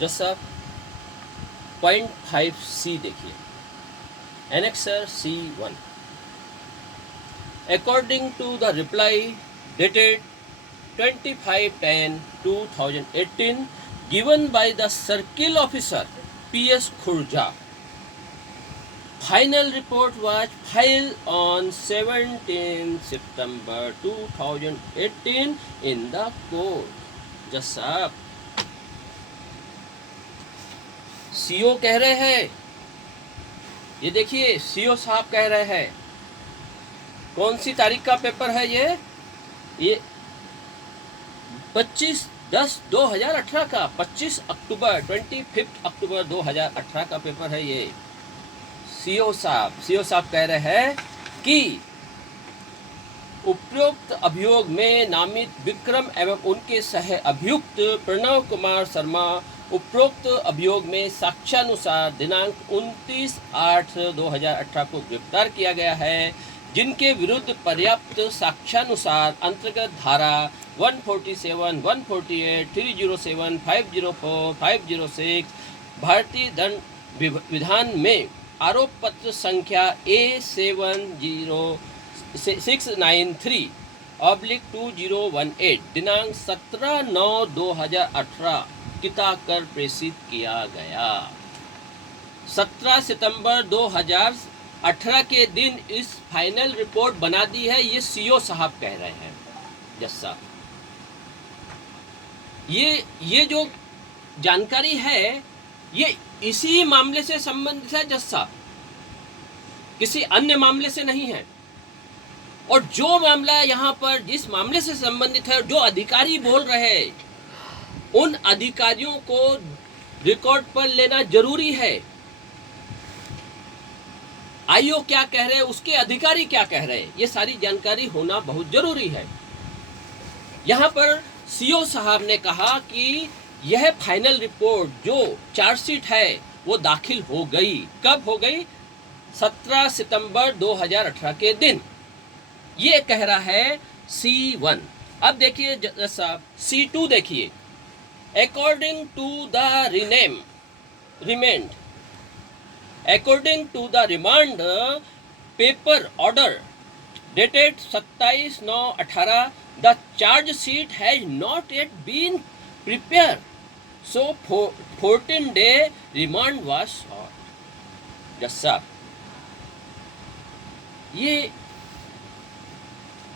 जैसा point 5C देखिए, annexure C1। According to the reply dated 25/10/2018 given by the circle officer PS Khurja, final report was filed on 17 September 2018 in the court. जैसा CO कह रहे हैं, ये देखिए CO साहब कह रहे हैं, कौन सी तारीख का पेपर है ये 25/10/2018 का, 25 अक्टूबर 25 अक्टूबर 2018 का पेपर है ये। सीओ साहब कह रहे हैं कि उपरोक्त अभियोग में नामित विक्रम एवं उनके सह अभियुक्त प्रणव कुमार शर्मा उपरोक्त अभियोग में साक्ष्यानुसार दिनांक 29/8/2018 को गिरफ्तार किया गया है, जिनके विरुद्ध पर्याप्त साक्ष्यानुसार अंतर्गत धारा 147, 148, 307, 504, 506 भारतीय दंड विधान में आरोप पत्र संख्या A70693/2018 दिनांक 17/9/2018 किता कर प्रेषित किया गया। 17 सितंबर 2018 के दिन इस फाइनल रिपोर्ट बना दी है, ये सीओ साहब कह रहे हैं। यस साहब, ये जो जानकारी है ये इसी मामले से संबंधित है जज साहब, किसी अन्य मामले से नहीं है। और जो मामला यहाँ पर जिस मामले से संबंधित है, जो अधिकारी बोल रहे हैं, उन अधिकारियों को रिकॉर्ड पर लेना जरूरी है। आईओ क्या कह रहे हैं, उसके अधिकारी क्या कह रहे हैं, ये सारी जानकारी होना बहुत जरूरी है। यहाँ पर सीओ साहब ने कहा कि यह फाइनल रिपोर्ट जो चार्जशीट है वो दाखिल हो गई। कब हो गई? 17 सितंबर 2018 के दिन। ये कह रहा है C1। अब देखिए साहब C2 देखिए, according to the remand paper order dated 27/9/18 the charge sheet has not yet been prepared, so 14-day remand was sought. Yes sir, ये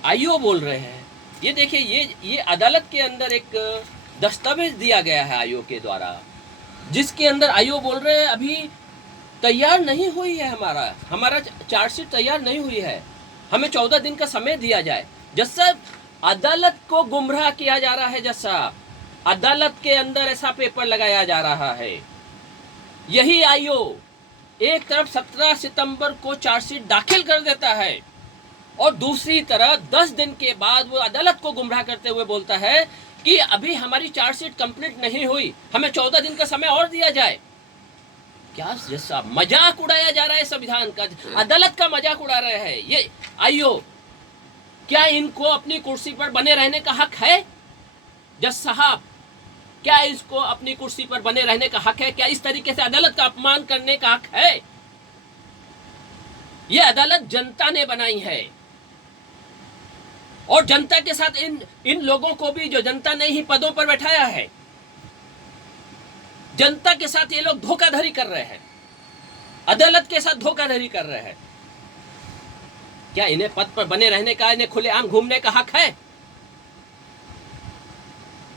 आईओ बोल रहे हैं। ये देखिए, ये अदालत के अंदर एक दस्तावेज दिया गया है आईओ के द्वारा, जिसके अंदर आईओ बोल रहे हैं अभी तैयार नहीं हुई है, हमारा चार्जशीट तैयार नहीं हुई है, हमें 14 दिन का समय दिया जाए। जज साहब, अदालत को गुमराह किया जा रहा है। जज साहब, अदालत के अंदर ऐसा पेपर लगाया जा रहा है। यही आईओ एक तरफ 17 सितंबर को चार्जशीट दाखिल कर देता है और दूसरी तरफ 10 दिन के बाद वो अदालत को गुमराह करते हुए बोलता है कि अभी हमारी चार्जशीट कंप्लीट नहीं हुई, हमें 14 दिन का समय और दिया जाए। क्या जज साहब, मजाक उड़ाया जा रहा है संविधान का, अदालत का मजाक उड़ा रहे हैं ये आईओ। क्या इनको अपनी कुर्सी पर बने रहने का हक है? जज साहब, क्या इसको अपनी कुर्सी पर बने रहने का हक है? क्या इस तरीके से अदालत का अपमान करने का हक है? ये अदालत जनता ने बनाई है और जनता के साथ इन लोगों को भी, जो जनता ने ही पदों पर बैठाया है, जनता के साथ ये लोग धोखाधड़ी कर रहे हैं, अदालत के साथ धोखाधड़ी कर रहे हैं। क्या इन्हें पद पर बने रहने का, इन्हें खुलेआम घूमने का हक है?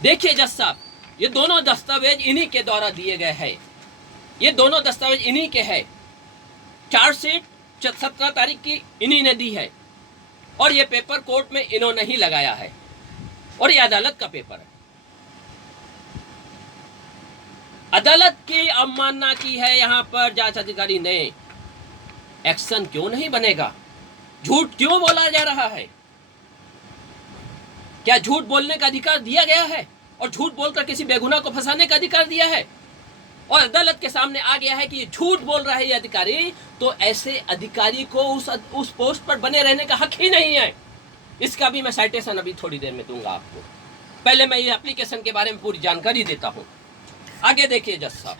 देखिए जज साहब, ये दोनों दस्तावेज इन्हीं के द्वारा दिए गए हैं, ये दोनों दस्तावेज इन्हीं के हैं। चार्जशीट 17 तारीख की इन्हीं ने दी है और ये पेपर कोर्ट में इन्होंने ही लगाया है और ये अदालत का पेपर है। अदालत की अवमानना की है यहाँ पर जांच अधिकारी ने। एक्शन क्यों नहीं बनेगा? झूठ क्यों बोला जा रहा है? क्या झूठ बोलने का अधिकार दिया गया है और झूठ बोलकर किसी बेगुनाह को फंसाने का अधिकार दिया है? और अदालत के सामने आ गया है कि ये झूठ बोल रहा है ये अधिकारी, तो ऐसे अधिकारी को उस पोस्ट पर बने रहने का हक ही नहीं है। इसका भी मैं साइटेशन अभी थोड़ी देर में दूंगा आपको। पहले मैं ये एप्लीकेशन के बारे में पूरी जानकारी देता हूँ। आगे देखिए जज साहब,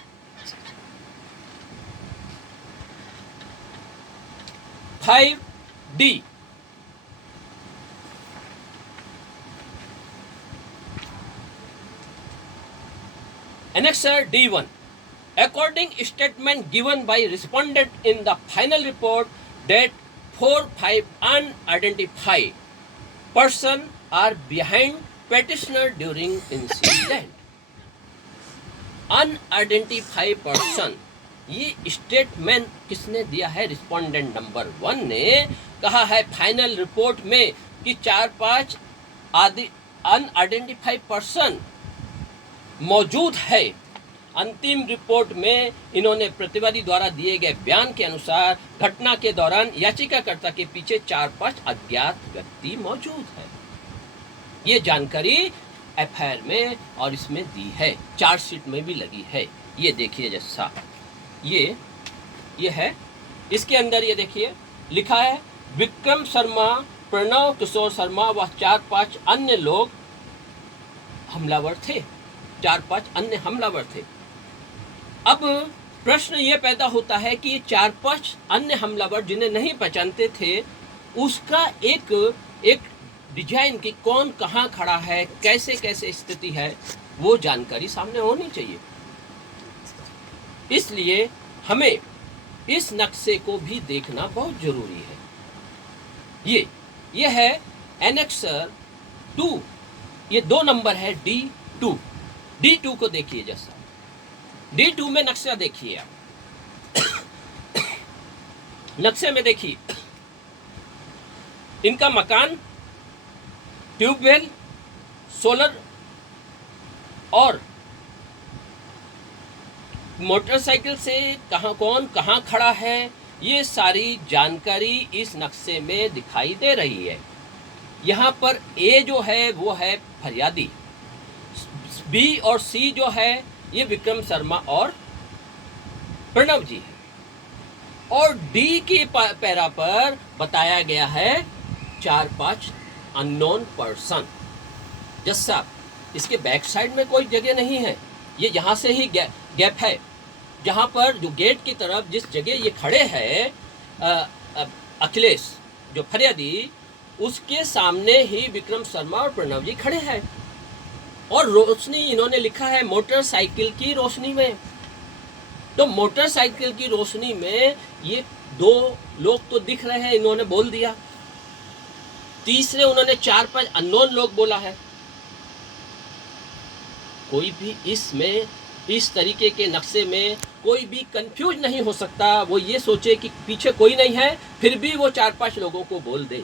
5D, Annexure D1. According statement given by respondent in the final report that 4-5 unidentified person are behind petitioner during incident. Unidentified person, ये स्टेटमेंट किसने दिया है? रिस्पोंडेंट नंबर 1 ने कहा है फाइनल रिपोर्ट में कि 4-5 आदि अनआइडेंटिफाइड पर्सन मौजूद है। अंतिम रिपोर्ट में इन्होंने प्रतिवादी द्वारा दिए गए बयान के अनुसार घटना के दौरान याचिकाकर्ता के पीछे 4-5 अज्ञात व्यक्ति मौजूद है। ये जानकारी एफआईआर में और इसमें दी है, चार्जशीट में भी लगी है। ये देखिए जैसा ये है, इसके अंदर ये देखिए लिखा है विक्रम शर्मा, प्रणव किशोर शर्मा व 4-5 अन्य लोग हमलावर थे। 4-5 अन्य हमलावर थे। अब प्रश्न ये पैदा होता है कि ये 4-5 अन्य हमलावर जिन्हें नहीं पहचानते थे, उसका एक डिजाइन की कौन कहाँ खड़ा है, कैसे कैसे स्थिति है, वो जानकारी सामने होनी चाहिए। इसलिए हमें इस नक्शे को भी देखना बहुत जरूरी है। ये है एनेक्सर 2, ये 2 नंबर है D2। D2 को देखिए जैसा, D2 में नक्शा देखिए आप। नक्शे में देखिए इनका मकान, ट्यूबवेल, सोलर और मोटरसाइकिल से कौन कहाँ खड़ा है, ये सारी जानकारी इस नक्शे में दिखाई दे रही है। यहाँ पर A जो है वो है फरियादी, B और C जो है ये विक्रम शर्मा और प्रणव जी है, और D के पैरा पर बताया गया है 4-5 अननोन पर्सन। जज साहब, इसके बैक साइड में कोई जगह नहीं है, ये यहाँ से ही गैप है, जहाँ पर जो गेट की तरफ जिस जगह ये खड़े हैं अखिलेश जो फरियादी, उसके सामने ही विक्रम शर्मा और प्रणव जी खड़े हैं। और रोशनी इन्होंने लिखा है मोटरसाइकिल की रोशनी में, तो मोटरसाइकिल की रोशनी में ये 2 लोग तो दिख रहे हैं, इन्होंने बोल दिया। तीसरे उन्होंने 4-5 अननोन लोग बोला है। कोई भी इसमें इस तरीके के नक्शे में कोई भी कंफ्यूज नहीं हो सकता, वो ये सोचे कि पीछे कोई नहीं है फिर भी वो 4-5 लोगों को बोल दे,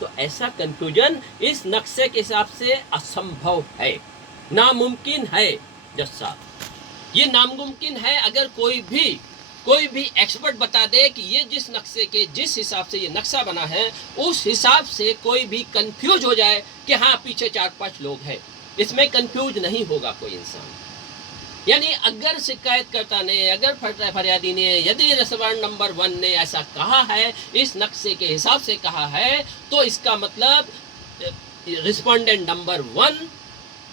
तो ऐसा कंफ्यूजन इस नक्शे के हिसाब से असंभव है, नामुमकिन है। जज साहब, ये नामुमकिन है। अगर कोई भी एक्सपर्ट बता दे कि ये जिस हिसाब से ये नक्शा बना है उस हिसाब से कोई भी कंफ्यूज हो जाए कि हाँ पीछे 4-5 लोग हैं, इसमें कंफ्यूज नहीं होगा कोई इंसान। यानी अगर शिकायतकर्ता ने, अगर फरियादी ने, यदि रिस्पोंडेंट नंबर 1 ने ऐसा कहा है, इस नक्शे के हिसाब से कहा है, तो इसका मतलब रिस्पोंडेंट नंबर 1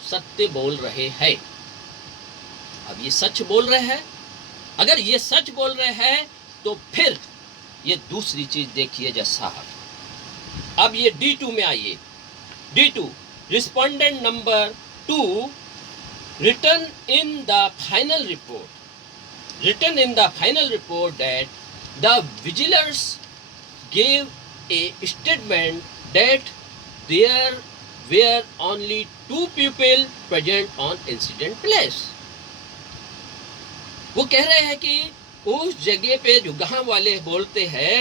सत्य बोल रहे हैं। अब ये सच बोल रहे हैं, अगर ये सच बोल रहे हैं तो फिर ये दूसरी चीज देखिए जज साहब। अब ये D2 में आइए। D2, respondent number 2 written in the final report that the vigilance gave a statement that there were only 2 people present on incident place। वो कह रहे हैं कि उस जगह पे जो गांव वाले बोलते हैं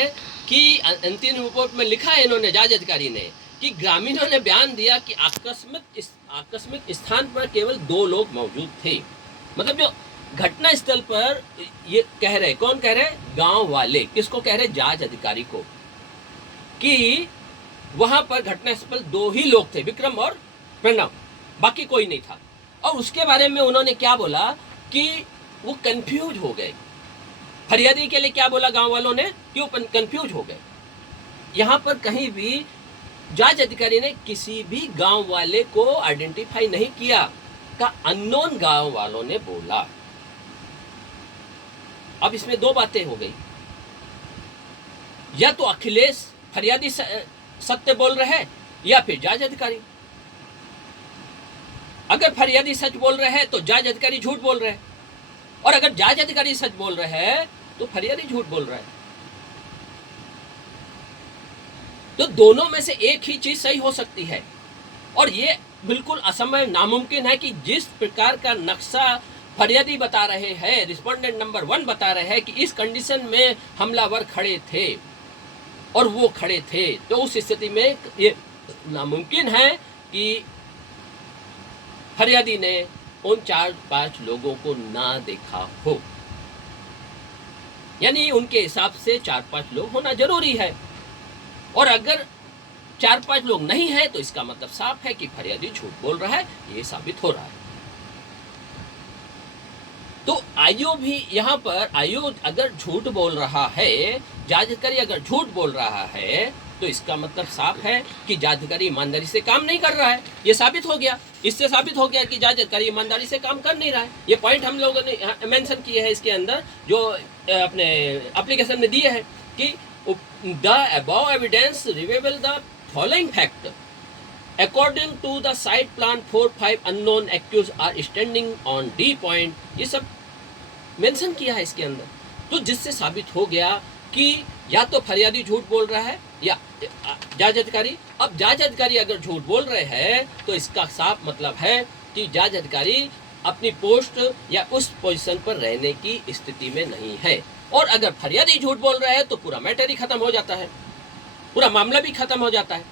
कि अंतिम रिपोर्ट में लिखा है इन्होंने, जांच अधिकारी ने, कि ग्रामीणों ने बयान दिया कि आकस्मिक स्थान पर केवल 2 लोग मौजूद थे। मतलब जो घटना स्थल पर ये कह रहे, कौन कह रहे? गांव वाले। किसको कह रहे? जांच अधिकारी को, कि वहां पर घटना स्थल पर 2 ही लोग थे, विक्रम और प्रणव, बाकी कोई नहीं था। और उसके बारे में उन्होंने क्या बोला कि वो कंफ्यूज हो गए। फरियादी के लिए क्या बोला गांव वालों ने? क्यों कंफ्यूज हो गए। यहाँ पर कहीं भी जांच अधिकारी ने किसी भी गांव वाले को आइडेंटिफाई नहीं किया। का अननोन गांव वालों ने बोला। अब इसमें दो बातें हो गई, या तो अखिलेश फरियादी सत्य बोल रहे हैं या फिर जांच अधिकारी। अगर फरियादी सच बोल रहे हैं तो जांच अधिकारी झूठ बोल रहे हैं, और अगर जांच अधिकारी सच बोल रहे हैं तो फरियादी झूठ बोल रहा है। तो दोनों में से एक ही चीज सही हो सकती है, और ये बिल्कुल असंभव, नामुमकिन है कि जिस प्रकार का नक्शा फरियादी बता रहे हैं, रिस्पोंडेंट नंबर 1 बता रहे हैं कि इस कंडीशन में हमलावर खड़े थे और वो खड़े थे, तो उस स्थिति में ये नामुमकिन है कि फरियादी ने उन 4-5 लोगों को ना देखा हो। यानी उनके हिसाब से 4-5 लोग होना जरूरी है, और अगर 4-5 लोग नहीं है तो इसका मतलब साफ है कि फरियादी झूठ बोल रहा है, ये साबित हो रहा है। तो आईओ भी यहाँ पर, आईओ अगर झूठ बोल रहा है, जांच अधिकारी अगर झूठ बोल रहा है, तो इसका मतलब साफ है कि जांच अधिकारी ईमानदारी से काम नहीं कर रहा है। ये साबित हो गया, इससे साबित हो गया कि जांच अधिकारी ईमानदारी से काम कर नहीं रहा है। ये पॉइंट हम लोगों ने मेंशन किए हैं इसके अंदर, जो अपने एप्लीकेशन में दिए हैं कि the above evidence reveal the following fact according to the site plan 4-5 unknown accused are standing on the point. ये सब मेंशन किया है इसके अंदर, तो जिससे साबित हो गया कि या तो फरियादी झूठ बोल रहा है या जांच अधिकारी। अब जांच अधिकारी अगर झूठ बोल रहे हैं तो इसका साफ मतलब है कि जांच अधिकारी अपनी पोस्ट या उस पोजीशन पर रहने की स्थिति में नहीं है, और अगर फरियादी झूठ बोल रहा है तो पूरा मैटर ही खत्म हो जाता है, पूरा मामला भी खत्म हो जाता है।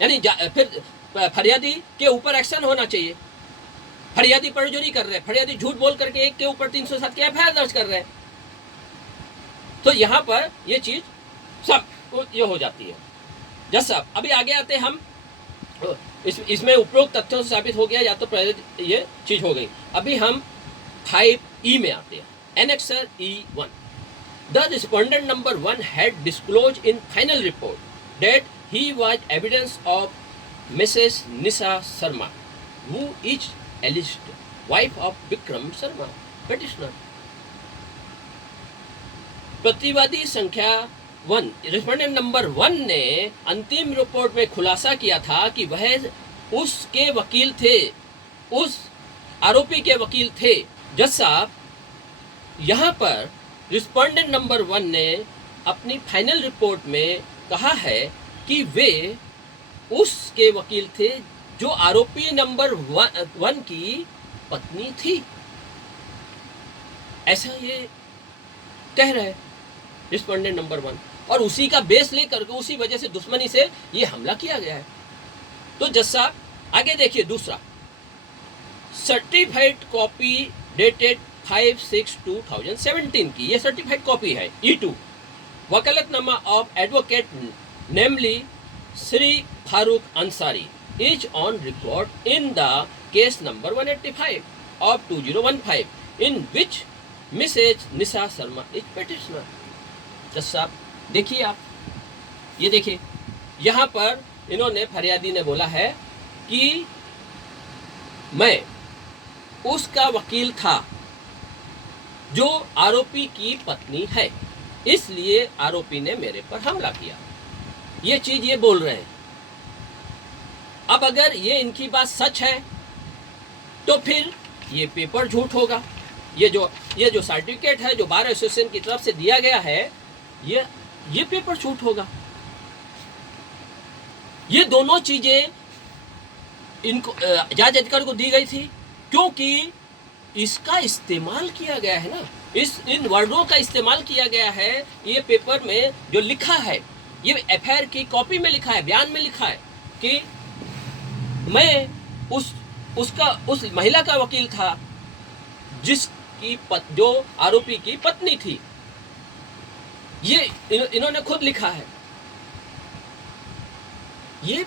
यानी फिर फरियादी के ऊपर एक्शन होना चाहिए। फरियादी परजुरी कर रहे हैं, फरियादी झूठ बोल करके एक के ऊपर 307 की एफआईआर दर्ज कर रहे हैं, तो यहाँ पर ये चीज सब ये हो जाती है। जज साहब अभी आगे आते हैं हम, इसमें उपरोक्त तथ्यों से साबित हो गया या तो ये चीज हो गई। अभी हम 5E में आते हैं, annexure E1। The respondent number 1 had disclose in final report that he was evidence of Mrs Nisha Sharma who is alleged wife of Vikram Sharma petitioner। प्रतिवादी संख्या 1 रिस्पोंडेंट नंबर 1 ने अंतिम रिपोर्ट में खुलासा किया था कि वह उसके वकील थे, उस आरोपी के वकील थे। जज साहब यहाँ पर रिस्पोंडेंट नंबर 1 ने अपनी फाइनल रिपोर्ट में कहा है कि वे उसके वकील थे जो आरोपी नंबर 1 की पत्नी थी, ऐसा ये कह रहे हैं रिस्पोंडेंट नंबर 1, और उसी का बेस लेकर के उसी वजह से दुश्मनी से ये हमला किया गया है। तो जज साहब आगे देखिए, दूसरा सर्टिफाइड कॉपी डेटेड 5/6/2017 की, ये सर्टिफाइड कॉपी है E2, वकालतनामा of advocate namely Shri Farooq Ansari is on record in the case number 185 of 2015 in which Mrs. Nisha Sharma is petitioner। जज साहब देखिए, आप ये देखिए, यहाँ पर इन्होंने, फरियादी ने बोला है कि मैं उसका वकील था जो आरोपी की पत्नी है, इसलिए आरोपी ने मेरे पर हमला किया, ये चीज ये बोल रहे हैं। अब अगर ये इनकी बात सच है तो फिर ये पेपर झूठ होगा। ये जो सर्टिफिकेट है जो बार एसोसिएशन की तरफ से दिया गया है, ये पेपर झूठ होगा। ये दोनों चीजें इनको जांच अधिकारी को दी गई थी क्योंकि इसका इस्तेमाल किया गया है ना, इन वर्डों का इस्तेमाल किया गया है। ये पेपर में जो लिखा है, ये एफआईआर की कॉपी में लिखा है, बयान में लिखा है कि मैं उस महिला का वकील था जो आरोपी की पत्नी थी। ये इन्होंने खुद लिखा है। ये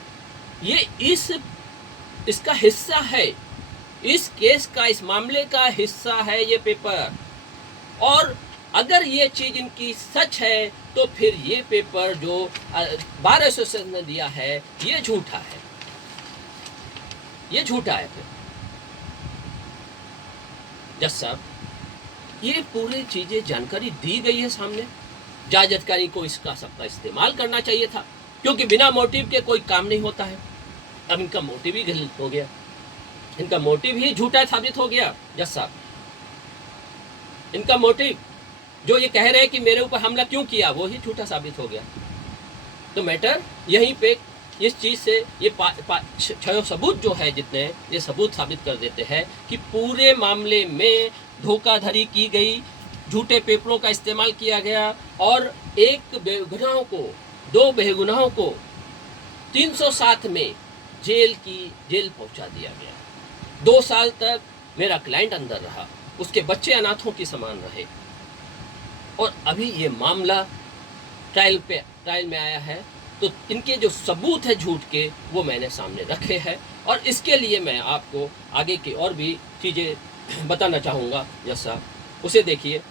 इसका हिस्सा है, इस केस का, इस मामले का हिस्सा है ये पेपर। और अगर ये चीज इनकी सच है तो फिर ये पेपर जो बार एसोसिएशन ने दिया है ये झूठा है, ये झूठा है। फिर जज साहब, ये पूरी चीज़ें जानकारी दी गई है सामने, जांच अधिकारी को इसका सबका इस्तेमाल करना चाहिए था, क्योंकि बिना मोटिव के कोई काम नहीं होता है। अब इनका मोटिव ही गलत हो गया, इनका मोटिव ही झूठा साबित हो गया जज साहब। इनका मोटिव जो ये कह रहे हैं कि मेरे ऊपर हमला क्यों किया, वो ही झूठा साबित हो गया। तो मैटर यहीं पे इस चीज़ से ये छह सबूत जो है जितने, ये सबूत साबित कर देते हैं कि पूरे मामले में धोखाधड़ी की गई, झूठे पेपरों का इस्तेमाल किया गया और एक बेगुनाहों को, दो बेगुनाहों को 307 में जेल पहुंचा दिया गया। 2 साल तक मेरा क्लाइंट अंदर रहा, उसके बच्चे अनाथों की समान रहे, और अभी ये मामला ट्रायल में आया है। तो इनके जो सबूत है झूठ के, वो मैंने सामने रखे हैं, और इसके लिए मैं आपको आगे की और भी चीज़ें बताना चाहूँगा। जैसा उसे देखिए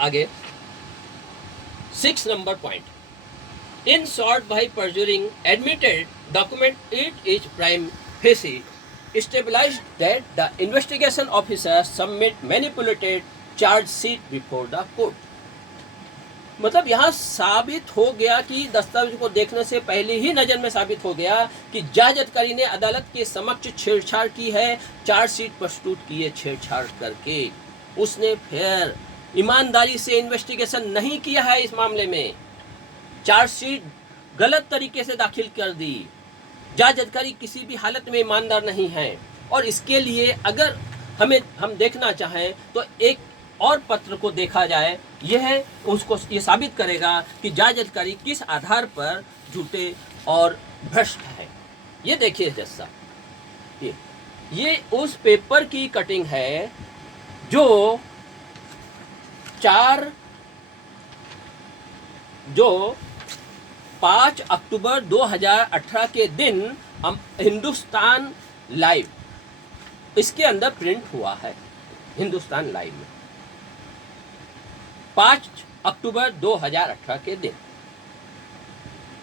आगे 6 number point, in short by perjuring admitted document it is prime facie established that the investigation officer submit manipulated charge sheet before the court। मतलब यहाँ साबित हो गया कि दस्तावेज को देखने से पहले ही नज़र में साबित हो गया कि जांच अधिकारी ने अदालत के समक्ष छेड़छाड़ की है, चार्जशीट प्रस्तुत की है छेड़छाड़ करके। उसने फिर ईमानदारी से इन्वेस्टिगेशन नहीं किया है इस मामले में, चार्जशीट गलत तरीके से दाखिल कर दी। जांच अधिकारी किसी भी हालत में ईमानदार नहीं है, और इसके लिए अगर हम देखना चाहें तो एक और पत्र को देखा जाए, यह उसको ये साबित करेगा कि जांच अधिकारी किस आधार पर झूठे और भ्रष्ट है। ये देखिए जज साहब, ये उस पेपर की कटिंग है जो 5 अक्टूबर 2018 के दिन हिंदुस्तान लाइव, इसके अंदर प्रिंट हुआ है। हिंदुस्तान लाइव में 5 अक्टूबर 2018 के दिन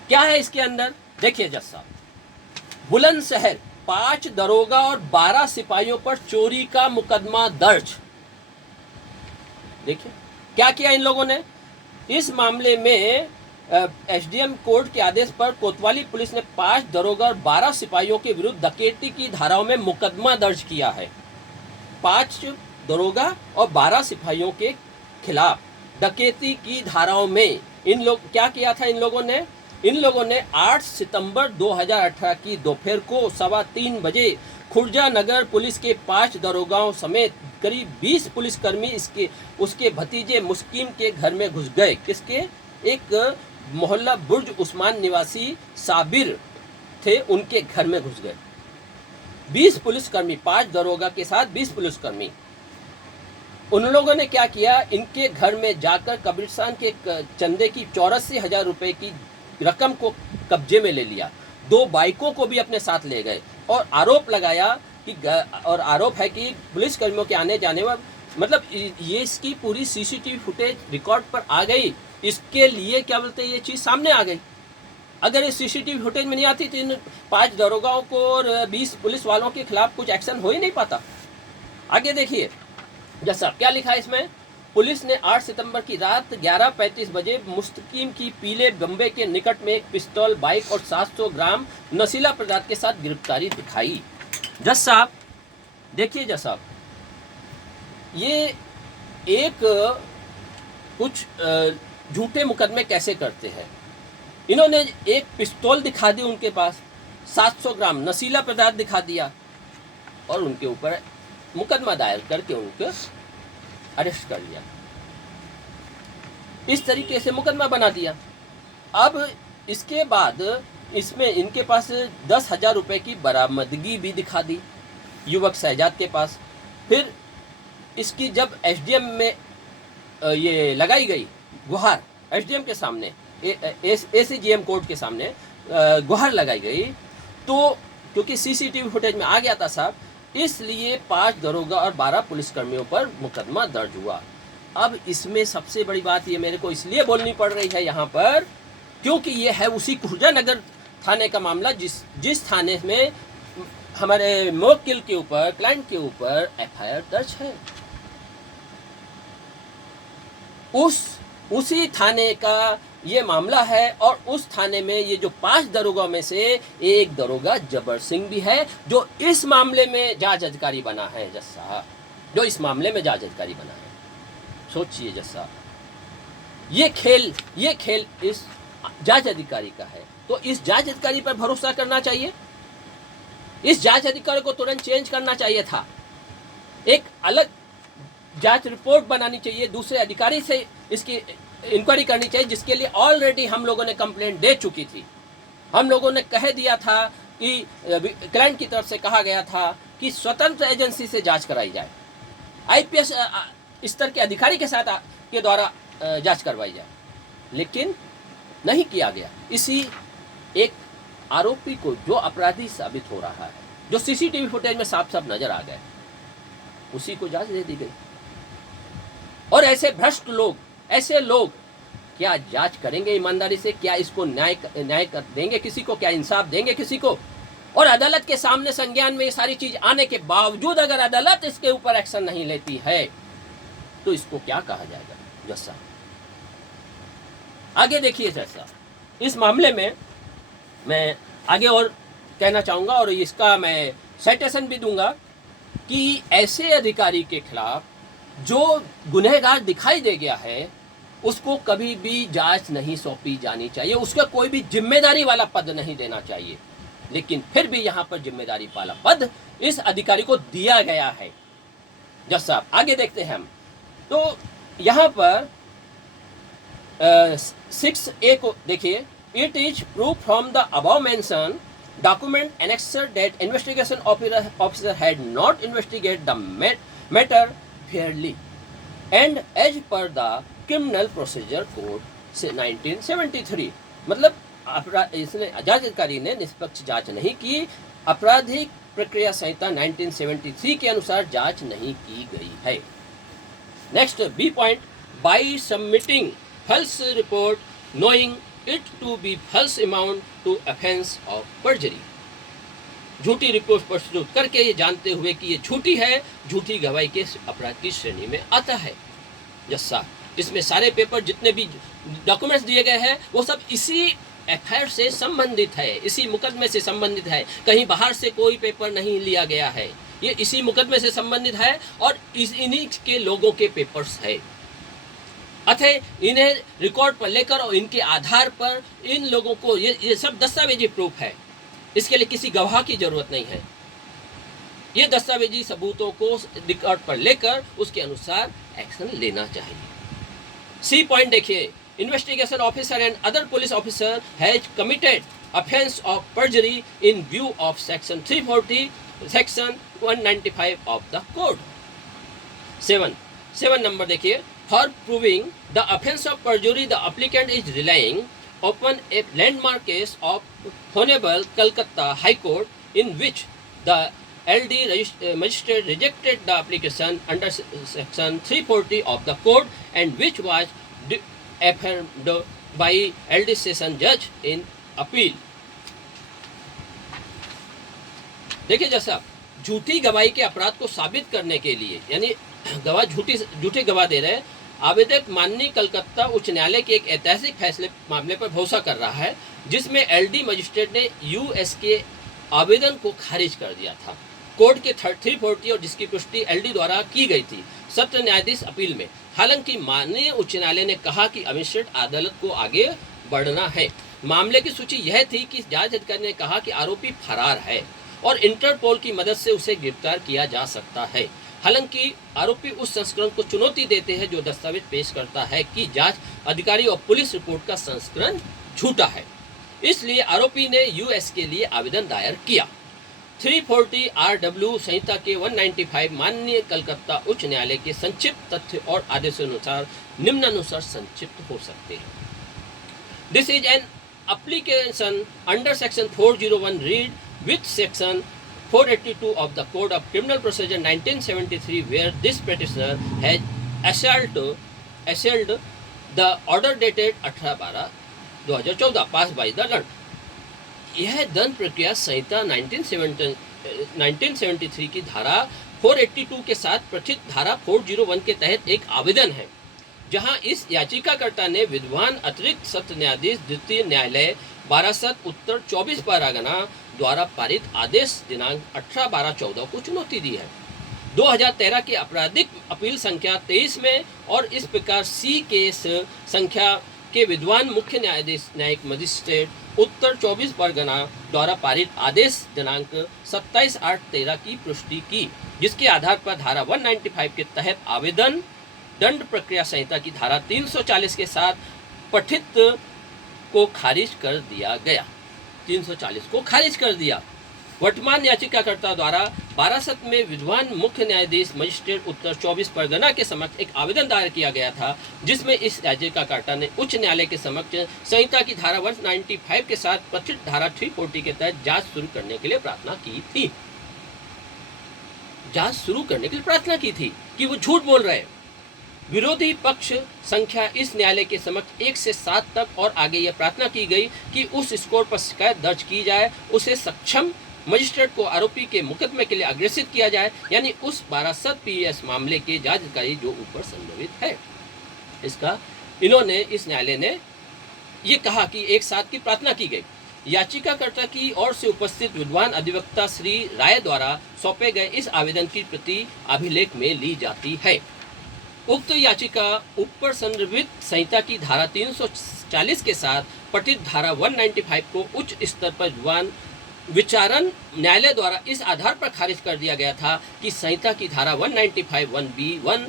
क्या है इसके अंदर, देखिए जज साहब, बुलंदशहर 5 दरोगा और 12 सिपाहियों पर चोरी का मुकदमा दर्ज। देखिए क्या किया इन लोगों ने। इस मामले में एसडीएम कोर्ट के आदेश पर कोतवाली पुलिस ने 5 दरोगा और 12 सिपाहियों के विरुद्ध डकैती की धाराओं में मुकदमा दर्ज किया है। 5 दरोगा और 12 सिपाहियों के खिलाफ डकैती की धाराओं में इन लोग क्या किया था। इन लोगों ने 8 सितंबर 2018 की दोपहर को 3:15 बजे खुर्जा नगर पुलिस के 5 दरोगाओं समेत करीब 20 पुलिसकर्मी उसके भतीजे मुस्किम के घर में घुस गए। किसके? एक मोहल्ला बुर्ज उस्मान निवासी साबिर थे, उनके घर में घुस गए। 20 पुलिसकर्मी, 5 दरोगा के साथ 20 पुलिसकर्मी। उन लोगों ने क्या किया, इनके घर में जाकर कब्रिस्तान के चंदे की 84,000 रुपए की रकम को कब्जे में ले लिया। 2 बाइकों को भी अपने साथ ले गए और आरोप है कि पुलिसकर्मियों के आने जाने में, मतलब ये इसकी पूरी सीसीटीवी फुटेज रिकॉर्ड पर आ गई। इसके लिए क्या बोलते हैं, ये चीज़ सामने आ गई। अगर इस सीसीटीवी फुटेज में नहीं आती तो इन 5 दरोगाओं को और 20 पुलिस वालों के खिलाफ कुछ एक्शन हो ही नहीं पाता। आगे देखिए जैसा क्या लिखा है इसमें। पुलिस ने 8 सितंबर की रात 11:35 बजे मुस्तकीम की पीले बम्बे के निकट में एक पिस्तौल, बाइक और 700 ग्राम नशीला पदार्थ के साथ गिरफ्तारी दिखाई। जज साहब देखिए, जज साहब ये एक कुछ झूठे मुकदमे कैसे करते हैं। इन्होंने एक पिस्तौल दिखा दी, उनके पास 700 ग्राम नशीला पदार्थ दिखा दिया और उनके ऊपर मुकदमा दायर करके उनको अरेस्ट कर लिया। इस तरीके से मुकदमा बना दिया। अब इसके बाद इसमें इनके पास 10,000 रुपए की बरामदगी भी दिखा दी युवक शहजाद के पास। फिर इसकी जब एसडीएम में ये लगाई गई गुहार, एसडीएम के सामने, एसीजीएम कोर्ट के सामने गुहार लगाई गई, तो क्योंकि सीसीटीवी फुटेज में आ गया था साहब, इसलिए 5 दरोगा और 12 पुलिसकर्मियों पर मुकदमा दर्ज हुआ। अब इसमें सबसे बड़ी बात ये मेरे को इसलिए बोलनी पड़ रही है यहाँ पर, क्योंकि ये है उसी खुर्जा नगर थाने का मामला जिस थाने में हमारे मुवक्किल के ऊपर, क्लाइंट के ऊपर एफआईआर दर्ज है। उसी थाने का ये मामला है और उस थाने में ये जो 5 दरोगा में से एक दरोगा जबर सिंह भी है, जो इस मामले में जांच अधिकारी बना है। जज साहब, जो इस मामले में जांच अधिकारी बना है। सोचिए जज साहब, ये खेल इस जांच अधिकारी का है। तो इस जांच अधिकारी पर भरोसा करना चाहिए, इस जांच अधिकारी को तुरंत चेंज करना चाहिए था, एक अलग जांच रिपोर्ट बनानी चाहिए, दूसरे अधिकारी से इसकी इंक्वायरी करनी चाहिए, जिसके लिए ऑलरेडी हम लोगों ने कंप्लेंट दे चुकी थी। हम लोगों ने कह दिया था कि क्लाइंट की तरफ से कहा गया था कि स्वतंत्र एजेंसी से जांच कराई जाए, आईपीएस स्तर के अधिकारी के साथ के द्वारा जांच करवाई जाए, लेकिन नहीं किया गया। इसी एक आरोपी को जो अपराधी साबित हो रहा है, जो सीसीटीवी फुटेज में साफ साफ नजर आ गए, उसी को जांच दे दी गई। और ऐसे भ्रष्ट लोग, ऐसे लोग क्या जांच करेंगे ईमानदारी से? क्या इसको न्याय कर देंगे किसी को? क्या इंसाफ देंगे किसी को? और अदालत के सामने संज्ञान में ये सारी चीज आने के बावजूद अगर अदालत इसके ऊपर एक्शन नहीं लेती है तो इसको क्या कहा जाएगा? जैसा आगे देखिए, जैसा इस मामले में मैं आगे और कहना चाहूंगा और इसका मैं साइटेशन भी दूंगा कि ऐसे अधिकारी के खिलाफ जो गुनहगार दिखाई दे गया है उसको कभी भी जांच नहीं सौंपी जानी चाहिए, उसका कोई भी जिम्मेदारी वाला पद नहीं देना चाहिए। लेकिन फिर भी यहाँ पर जिम्मेदारी वाला पद इस अधिकारी को दिया गया है। जज साहब, आगे देखते हैं हम। तो यहाँ पर 6A को देखिए, it is proof from the above mention document annexed that investigation officer had not investigated the matter fairly and as per the criminal procedure code से 1973। मतलब इसने जांच अधिकारी ने निष्पक्ष जांच नहीं की, आपराधिक प्रक्रिया संहिता 1973 के अनुसार जांच नहीं की गई है। Next B point, by submitting false report knowing it to be false amount to offence of perjury. झूठी रिपोर्ट प्रस्तुत करके ये जानते हुए कि ये झूठी है, झूठी गवाही के अपराध की श्रेणी में आता है। जैसा इसमें सारे पेपर जितने भी डॉक्यूमेंट्स दिए गए हैं वो सब इसी एफआईआर से संबंधित है, इसी मुकदमे से संबंधित है, कहीं बाहर से कोई पेपर नहीं लिया गया है, ये इसी मुकदमे से संबंधित है और इन्हीं के लोगों के पेपर्स है। अतः इन्हें रिकॉर्ड पर लेकर और इनके आधार पर इन लोगों को ये सब दस्तावेजी प्रूफ है, इसके लिए किसी गवाह की जरूरत नहीं है। ये दस्तावेजी सबूतों को रिकॉर्ड पर लेकर उसके अनुसार एक्शन लेना चाहिए। सी पॉइंट देखिए, investigation officer and other police officer has committed offence of perjury in view of section 340 section 195 of the code. 7 नंबर देखिए, for proving the offence of perjury the applicant is relying upon a landmark case of Honorable Calcutta High Court in which the LD magistrate rejected the application under section 340 of the code and which was affirmed by LD session judge in appeal। देखिए जैसा झूठी गवाही के अपराध को साबित करने के लिए, यानी गवाह झूठे गवाह दे रहे हैं, आवेदक माननीय कलकत्ता उच्च न्यायालय के एक ऐतिहासिक फैसले मामले पर भरोसा कर रहा है जिसमें एलडी मजिस्ट्रेट ने यूएस के आवेदन को खारिज कर दिया था कोर्ट के 340 और जिसकी पुष्टि एलडी द्वारा की गई थी सत्र न्यायाधीश अपील में। हालांकि माननीय उच्च न्यायालय ने कहा कि मजिस्ट्रेट अदालत को आगे बढ़ना है। मामले की सूची यह थी कि जांच अधिकारी ने कहा कि आरोपी फरार है और इंटरपोल की मदद से उसे गिरफ्तार किया जा सकता है। हालांकि आरोपी उस संस्करण को चुनौती देते हैं जो दस्तावेज पेश करता है कि जांच अधिकारी और पुलिस रिपोर्ट का संस्करण झूठा है। इसलिए आरोपी ने यूएस के लिए आवेदन दायर किया। 340 RW संहिता के 195 माननीय कलकत्ता उच्च न्यायालय के संक्षिप्त तथ्य और आदेशानुसार निम्नानुसार संक्षिप्त हो सकते हैं। This is an application under section 401 read with section 482 of the Code of Criminal Procedure 1973 where this petitioner has assailed the order dated 18/12/2014 passed by the Lord। यह दंड प्रक्रिया संहिता 1973 की धारा 482 के साथ प्रथित धारा 401 के तहत एक आवेदन है, जहां इस याचिकाकर्ता ने विद्वान अतिरिक्त सत्र न्यायाधीश द्वितीय न्यायालय बारासत उत्तर 24 परगना द्वारा पारित आदेश दिनांक 18/12/14 को चुनौती दी है। 2013 की आपराधिक अपील संख्या 23 में और इस प्रकार सी केस संख्या के विद्वान मुख्य न्यायाधीश न्यायिक मजिस्ट्रेट उत्तर 24 परगना द्वारा पारित आदेश दिनांक 27/8/13 की पुष्टि की, जिसके आधार पर धारा 195 के तहत आवेदन दंड प्रक्रिया संहिता की धारा 340 के साथ पठित को खारिज कर दिया गया। 340 को खारिज कर दिया। वर्तमान याचिकाकर्ता द्वारा बारासत में विद्वान मुख्य न्यायाधीश मजिस्ट्रेट उत्तर 24 परगना के समक्ष एक आवेदन दायर किया गया था, जिसमें इस याचिकाकर्ता ने उच्च न्यायालय के समक्ष संहिता की धारा 195 के साथ पठित धारा 340 के तहत जांच शुरू करने के लिए प्रार्थना की थी। जांच शुरू करने के लिए प्रार्थना की थी कि वो झूठ बोल रहे हैं। विरोधी पक्ष संख्या इस न्यायालय के समक्ष 1 से 7 तक और आगे यह प्रार्थना की गई कि उस स्कोर पर शिकायत दर्ज की जाए, उसे सक्षम मजिस्ट्रेट को आरोपी के मुकदमे के लिए अग्रेसित किया जाए, यानी उस बारासत पीएस मामले के जांच अधिकारी जो ऊपर संदर्भित है। इसका इन्होंने इस न्यायालय ने ये कहा कि 1 7 की प्रार्थना की गई। याचिकाकर्ता की ओर से उपस्थित विद्वान अधिवक्ता श्री राय द्वारा सौंपे गए इस आवेदन की प्रति अभिलेख में ली जाती है। उक्त याचिका ऊपर संदर्भित संहिता की धारा 340 के साथ पठित धारा 195 को उच्च स्तर पर विद्वान विचारण न्यायालय द्वारा इस आधार पर खारिज कर दिया गया था कि संहिता की धारा 195(1)(b)(1)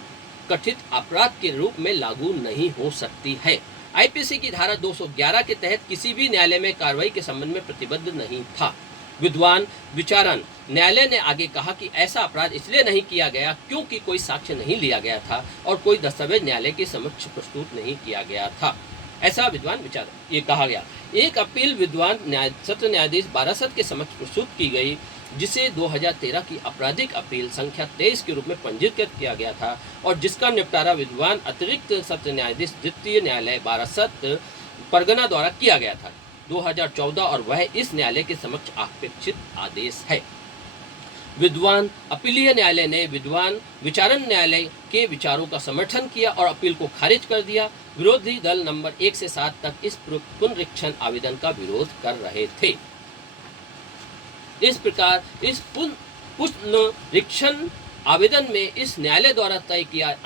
कथित अपराध के रूप में लागू नहीं हो सकती है। आईपीसी की धारा 211 के तहत किसी भी न्यायालय में कार्रवाई के संबंध में प्रतिबद्ध नहीं था। विद्वान विचारण न्यायालय ने आगे कहा कि ऐसा अपराध इसलिए नहीं किया गया क्योंकि कोई साक्ष्य नहीं लिया गया था और कोई दस्तावेज न्यायालय के समक्ष प्रस्तुत नहीं किया गया था। ऐसा विद्वान विचार ये कहा गया। एक अपील विद्वान सत्र न्यायाधीश बारासत के समक्ष प्रस्तुत की गई, जिसे 2013 की आपराधिक अपील संख्या 23 के रूप में पंजीकृत किया गया था और जिसका निपटारा विद्वान अतिरिक्त सत्र न्यायाधीश द्वितीय न्यायालय बारासत परगना द्वारा किया गया था 2014 और वह इस न्यायालय के समक्ष अपेक्षित आदेश है। विद्वान अपीलीय न्यायालय ने विद्वान विचारण न्यायालय के विचारों का समर्थन किया और अपील को खारिज कर दिया। विरोधी दल नंबर 1 से 7 तक इस पुनरीक्षण आवेदन का विरोध कर रहे थे। इस प्रकार इस पुनरीक्षण आवेदन में इस न्यायालय द्वारा तय किया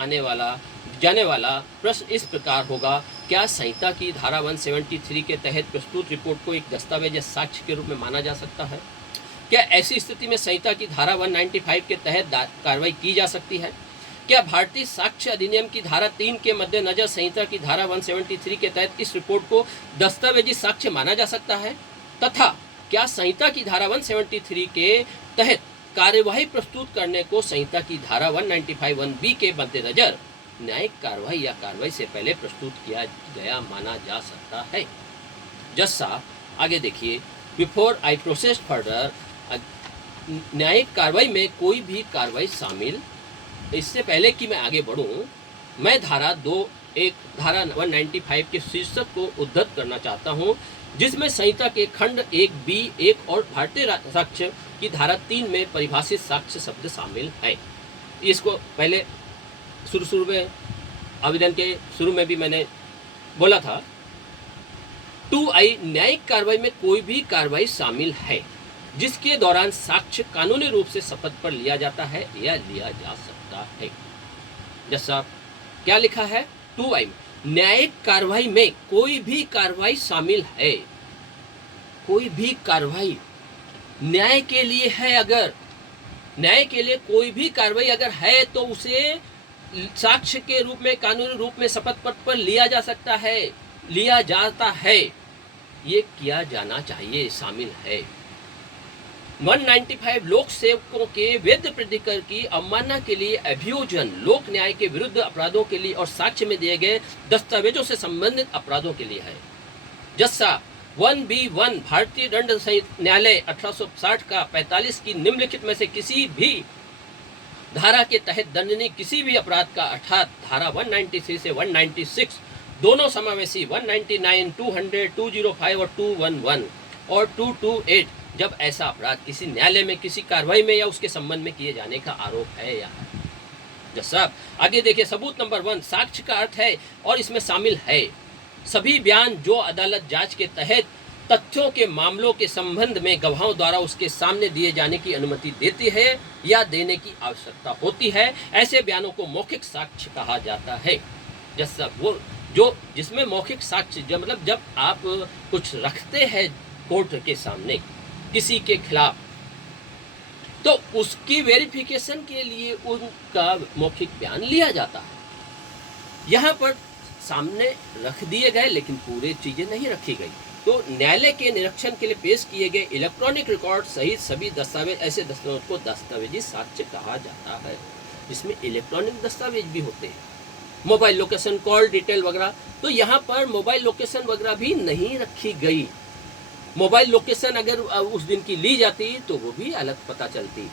जाने वाला प्रश्न इस प्रकार होगा, क्या संहिता की धारा 173 के तहत प्रस्तुत रिपोर्ट को एक दस्तावेज या साक्ष्य के रूप में माना जा सकता है? क्या ऐसी स्थिति में संहिता की धारा 195 के तहत कार्रवाई की जा सकती है? क्या भारतीय साक्ष्य अधिनियम की धारा 3 के मद्देनजर संहिता की धारा 173 के तहत इस रिपोर्ट को दस्तावेजी साक्ष्य माना जा सकता है? तथा क्या संहिता की धारा 173 के तहत कार्यवाही प्रस्तुत करने को संहिता की धारा 195(1)(b) के मद्देनजर न्यायिक कार्रवाई या कार्रवाई से पहले प्रस्तुत किया गया माना जा सकता है? जज साहब आगे देखिए, बिफोर आई प्रोसेस फर्दर, न्यायिक कार्रवाई में कोई भी कार्रवाई शामिल, इससे पहले कि मैं आगे बढ़ूं, मैं धारा 195 के शीर्षक को उद्धृत करना चाहता हूं, जिसमें संहिता के खंड 1(b)(1) और भारतीय साक्ष्य की धारा 3 में परिभाषित साक्ष्य शब्द शामिल है। इसको पहले शुरू में आवेदन के शुरू में भी मैंने बोला था। 2(i) न्यायिक कार्रवाई में कोई भी कार्रवाई शामिल है जिसके दौरान साक्ष्य कानूनी रूप से शपथ पर लिया जाता है या लिया जा सकता है। जैसा क्या लिखा है 2(i) न्यायिक कार्रवाई में कोई भी कार्रवाई शामिल है। कोई भी कार्रवाई न्याय के लिए है, अगर न्याय के लिए कोई भी कार्रवाई अगर है तो उसे साक्ष्य के रूप में कानूनी रूप में शपथ पत्र पर लिया जा सकता है, लिया जाता है, ये किया जाना चाहिए, शामिल है। 195 लोक सेवकों के वैध प्राधिकार की अवमानना के लिए अभियोजन लोक न्याय के विरुद्ध अपराधों के लिए और साक्ष्य में दिए गए दस्तावेजों से संबंधित अपराधों के लिए है। जस्सा 1(b)(1) भारतीय दंड संहिता न्यायालय 1860 का 45 की निम्नलिखित में से किसी भी धारा के तहत दंडनीय किसी भी अपराध का अर्थात धारा 193 से 196 दोनों समावेशी 199, 200, 205 और 211 और 228 जब ऐसा अपराध किसी न्यायालय में, किसी कार्रवाई में या उसके संबंध में किए जाने का आरोप है या है। जज साहब आगे देखिए, सबूत नंबर 1, साक्ष्य का अर्थ है और इसमें शामिल है सभी बयान जो अदालत जांच के तहत तथ्यों के मामलों के संबंध में गवाहों द्वारा उसके सामने दिए जाने की अनुमति देती है या देने की आवश्यकता होती है, ऐसे बयानों को मौखिक साक्ष्य कहा जाता है। जज साहब वो जो जिसमें मौखिक साक्ष्य मतलब जब आप कुछ रखते हैं कोर्ट के सामने किसी के खिलाफ, तो उसकी वेरिफिकेशन के लिए उनका मौखिक बयान लिया जाता है। यहाँ पर सामने रख दिए गए लेकिन पूरी चीजें नहीं रखी गई। तो न्यायालय के निरीक्षण के लिए पेश किए गए इलेक्ट्रॉनिक रिकॉर्ड सहित सभी दस्तावेज, ऐसे दस्तावेज को दस्तावेजी साक्ष्य कहा जाता है, जिसमें इलेक्ट्रॉनिक दस्तावेज भी होते हैं, मोबाइल लोकेशन, कॉल डिटेल वगैरह। तो यहाँ पर मोबाइल लोकेशन वगैरह भी नहीं रखी गई। मोबाइल लोकेशन अगर उस दिन की ली जाती तो वो भी अलग पता चलती।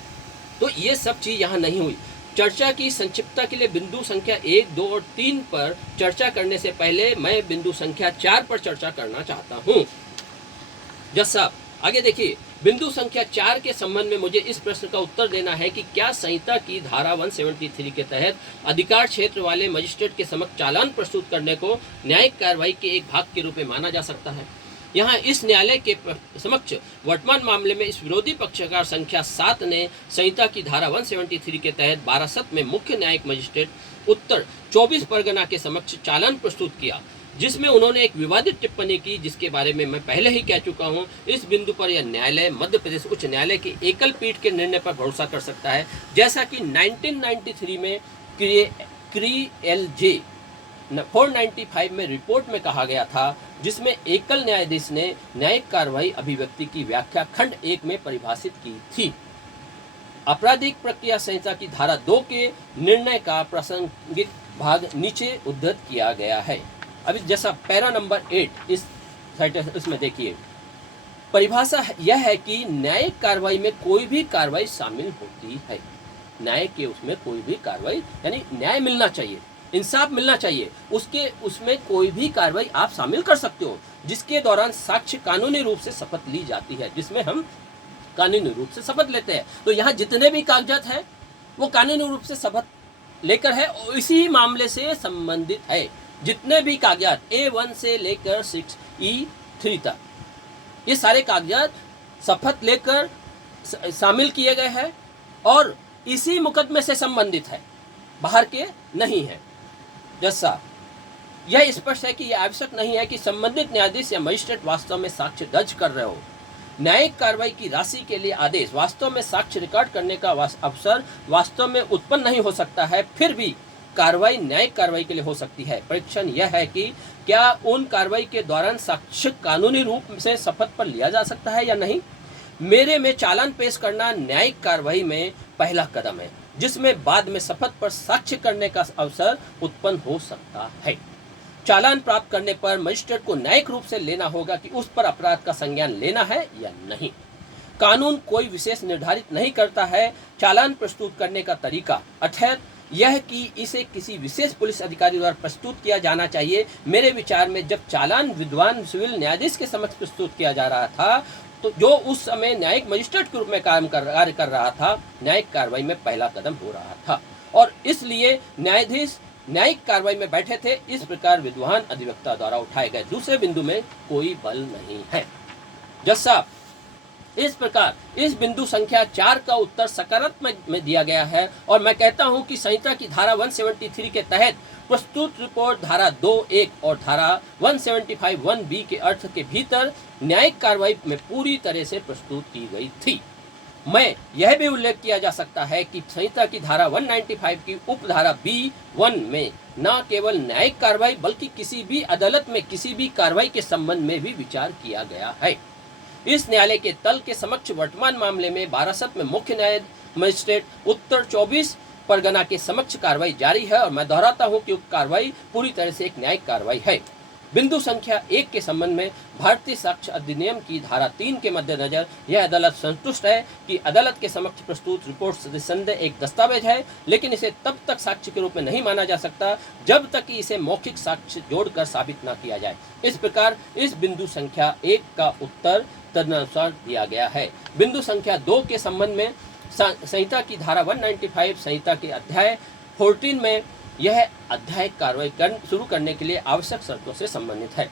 तो ये सब चीज़ यहाँ नहीं हुई। चर्चा की संक्षिप्तता के लिए बिंदु संख्या 1, 2 और 3 पर चर्चा करने से पहले मैं बिंदु संख्या 4 पर चर्चा करना चाहता हूँ। जज साहब आगे देखिए, बिंदु संख्या 4 के संबंध में मुझे इस प्रश्न का उत्तर देना है कि क्या संहिता की धारा 173 के तहत अधिकार क्षेत्र वाले मजिस्ट्रेट के समक्ष चालान प्रस्तुत करने को न्यायिक कार्रवाई के एक भाग के रूप में माना जा सकता है। यहाँ इस न्यायालय के समक्ष वर्तमान मामले में इस विरोधी पक्षकार संख्या 7 ने संहिता की धारा 173 के तहत बारासत में मुख्य न्यायिक मजिस्ट्रेट उत्तर 24 परगना के समक्ष चालान प्रस्तुत किया, जिसमें उन्होंने एक विवादित टिप्पणी की, जिसके बारे में मैं पहले ही कह चुका हूं। इस बिंदु पर यह न्यायालय मध्य प्रदेश उच्च न्यायालय की एकल पीठ के निर्णय पर भरोसा कर सकता है, जैसा कि 1993 में क्री LJ 495 में रिपोर्ट में कहा गया था, जिसमें एकल न्यायाधीश ने न्यायिक कार्रवाई अभिव्यक्ति की व्याख्या खंड 1 में परिभाषित की थी। आपराधिक प्रक्रिया संहिता की धारा 2 के निर्णय का प्रासंगिक भाग नीचे उद्धृत किया गया है। अभी जैसा पैरा नंबर 8 इसमें देखिए, परिभाषा यह है कि न्यायिक कार्रवाई में कोई भी कार्रवाई शामिल होती है। न्याय के उसमें कोई भी कार्रवाई यानी न्याय मिलना चाहिए, इंसाफ मिलना चाहिए, उसमें कोई भी कार्रवाई आप शामिल कर सकते हो, जिसके दौरान साक्ष्य कानूनी रूप से शपथ ली जाती है, जिसमें हम कानूनी रूप से शपथ लेते हैं। तो यहाँ जितने भी कागजात हैं वो कानूनी रूप से शपथ लेकर है और इसी मामले से संबंधित है। जितने भी कागजात A1 से लेकर 6E3 तक, ये सारे कागजात शपथ लेकर शामिल किए गए हैं और इसी मुकदमे से संबंधित है, बाहर के नहीं है। जज साहब यह स्पष्ट है कि यह आवश्यक नहीं है कि संबंधित न्यायाधीश या मजिस्ट्रेट वास्तव में साक्ष्य दर्ज कर रहे हो। न्यायिक कार्रवाई की राशि के लिए आदेश वास्तव में साक्ष्य रिकॉर्ड करने का अवसर वास्तव में उत्पन्न नहीं हो सकता है, फिर भी कार्रवाई न्यायिक कार्रवाई के लिए हो सकती है। परीक्षण यह है कि क्या उन कार्रवाई के दौरान साक्ष्य कानूनी रूप से शपथ पर लिया जा सकता है या नहीं। मेरे में चालान पेश करना न्यायिक कार्रवाई में पहला कदम है, जिसमें बाद में शपथ पर साक्ष्य करने का अवसर उत्पन्न हो सकता है। चालान प्राप्त करने पर मजिस्ट्रेट को न्यायिक रूप से लेना होगा कि उस पर अपराध का संज्ञान लेना है या नहीं। कानून कोई विशेष निर्धारित नहीं करता है चालान प्रस्तुत करने का तरीका, अर्थात यह कि इसे किसी विशेष पुलिस अधिकारी द्वारा प्रस्तुत किया जाना चाहिए। मेरे विचार में जब चालान विद्वान सिविल न्यायाधीश के समक्ष प्रस्तुत किया जा रहा था, तो जो उस समय न्यायिक मजिस्ट्रेट के रूप में कार्य कर रहा था, न्यायिक कार्रवाई में पहला कदम हो रहा था और इसलिए न्यायाधीश न्यायिक कार्रवाई में बैठे थे। इस प्रकार विद्वान अधिवक्ता द्वारा उठाए गए दूसरे बिंदु में कोई बल नहीं है। जज साहब इस प्रकार इस बिंदु संख्या 4 का उत्तर सकारात्मक में दिया गया है और मैं कहता हूं कि संहिता की धारा 173 के तहत प्रस्तुत रिपोर्ट धारा 2(1) और धारा 175(1)(b) के अर्थ के भीतर न्यायिक कार्रवाई में पूरी तरह से प्रस्तुत की गई थी। मैं यह भी उल्लेख किया जा सकता है कि संहिता की धारा 195 की उपधारा B1 में न केवल न्यायिक कार्रवाई बल्कि किसी भी अदालत में किसी भी कार्रवाई के संबंध में भी विचार किया गया है। इस न्यायालय के तल के समक्ष वर्तमान मामले में बारासत में मुख्य न्यायिक मजिस्ट्रेट उत्तर 24 परगना के समक्ष कार्रवाई जारी है और मैं दोहराता हूं कि कार्रवाई पूरी तरह से एक न्यायिक कार्रवाई है। बिंदु संख्या 1 के संबंध में भारतीय साक्ष्य अधिनियम की धारा 3 के मद्देनजर यह अदालत संतुष्ट है कि अदालत के समक्ष प्रस्तुत रिपोर्ट निस्संदेह एक दस्तावेज है, लेकिन इसे तब तक साक्ष्य के रूप में नहीं माना जा सकता जब तक कि इसे मौखिक साक्ष्य जोड़कर साबित न किया जाए। इस प्रकार इस बिंदु संख्या 1 का उत्तर तदनुसार दिया गया है। बिंदु संख्या 2 के संबंध में संहिता की धारा 195 संहिता के अध्याय 14 में यह अध्याय कार्रवाई शुरू करने के लिए आवश्यक शर्तों से संबंधित है।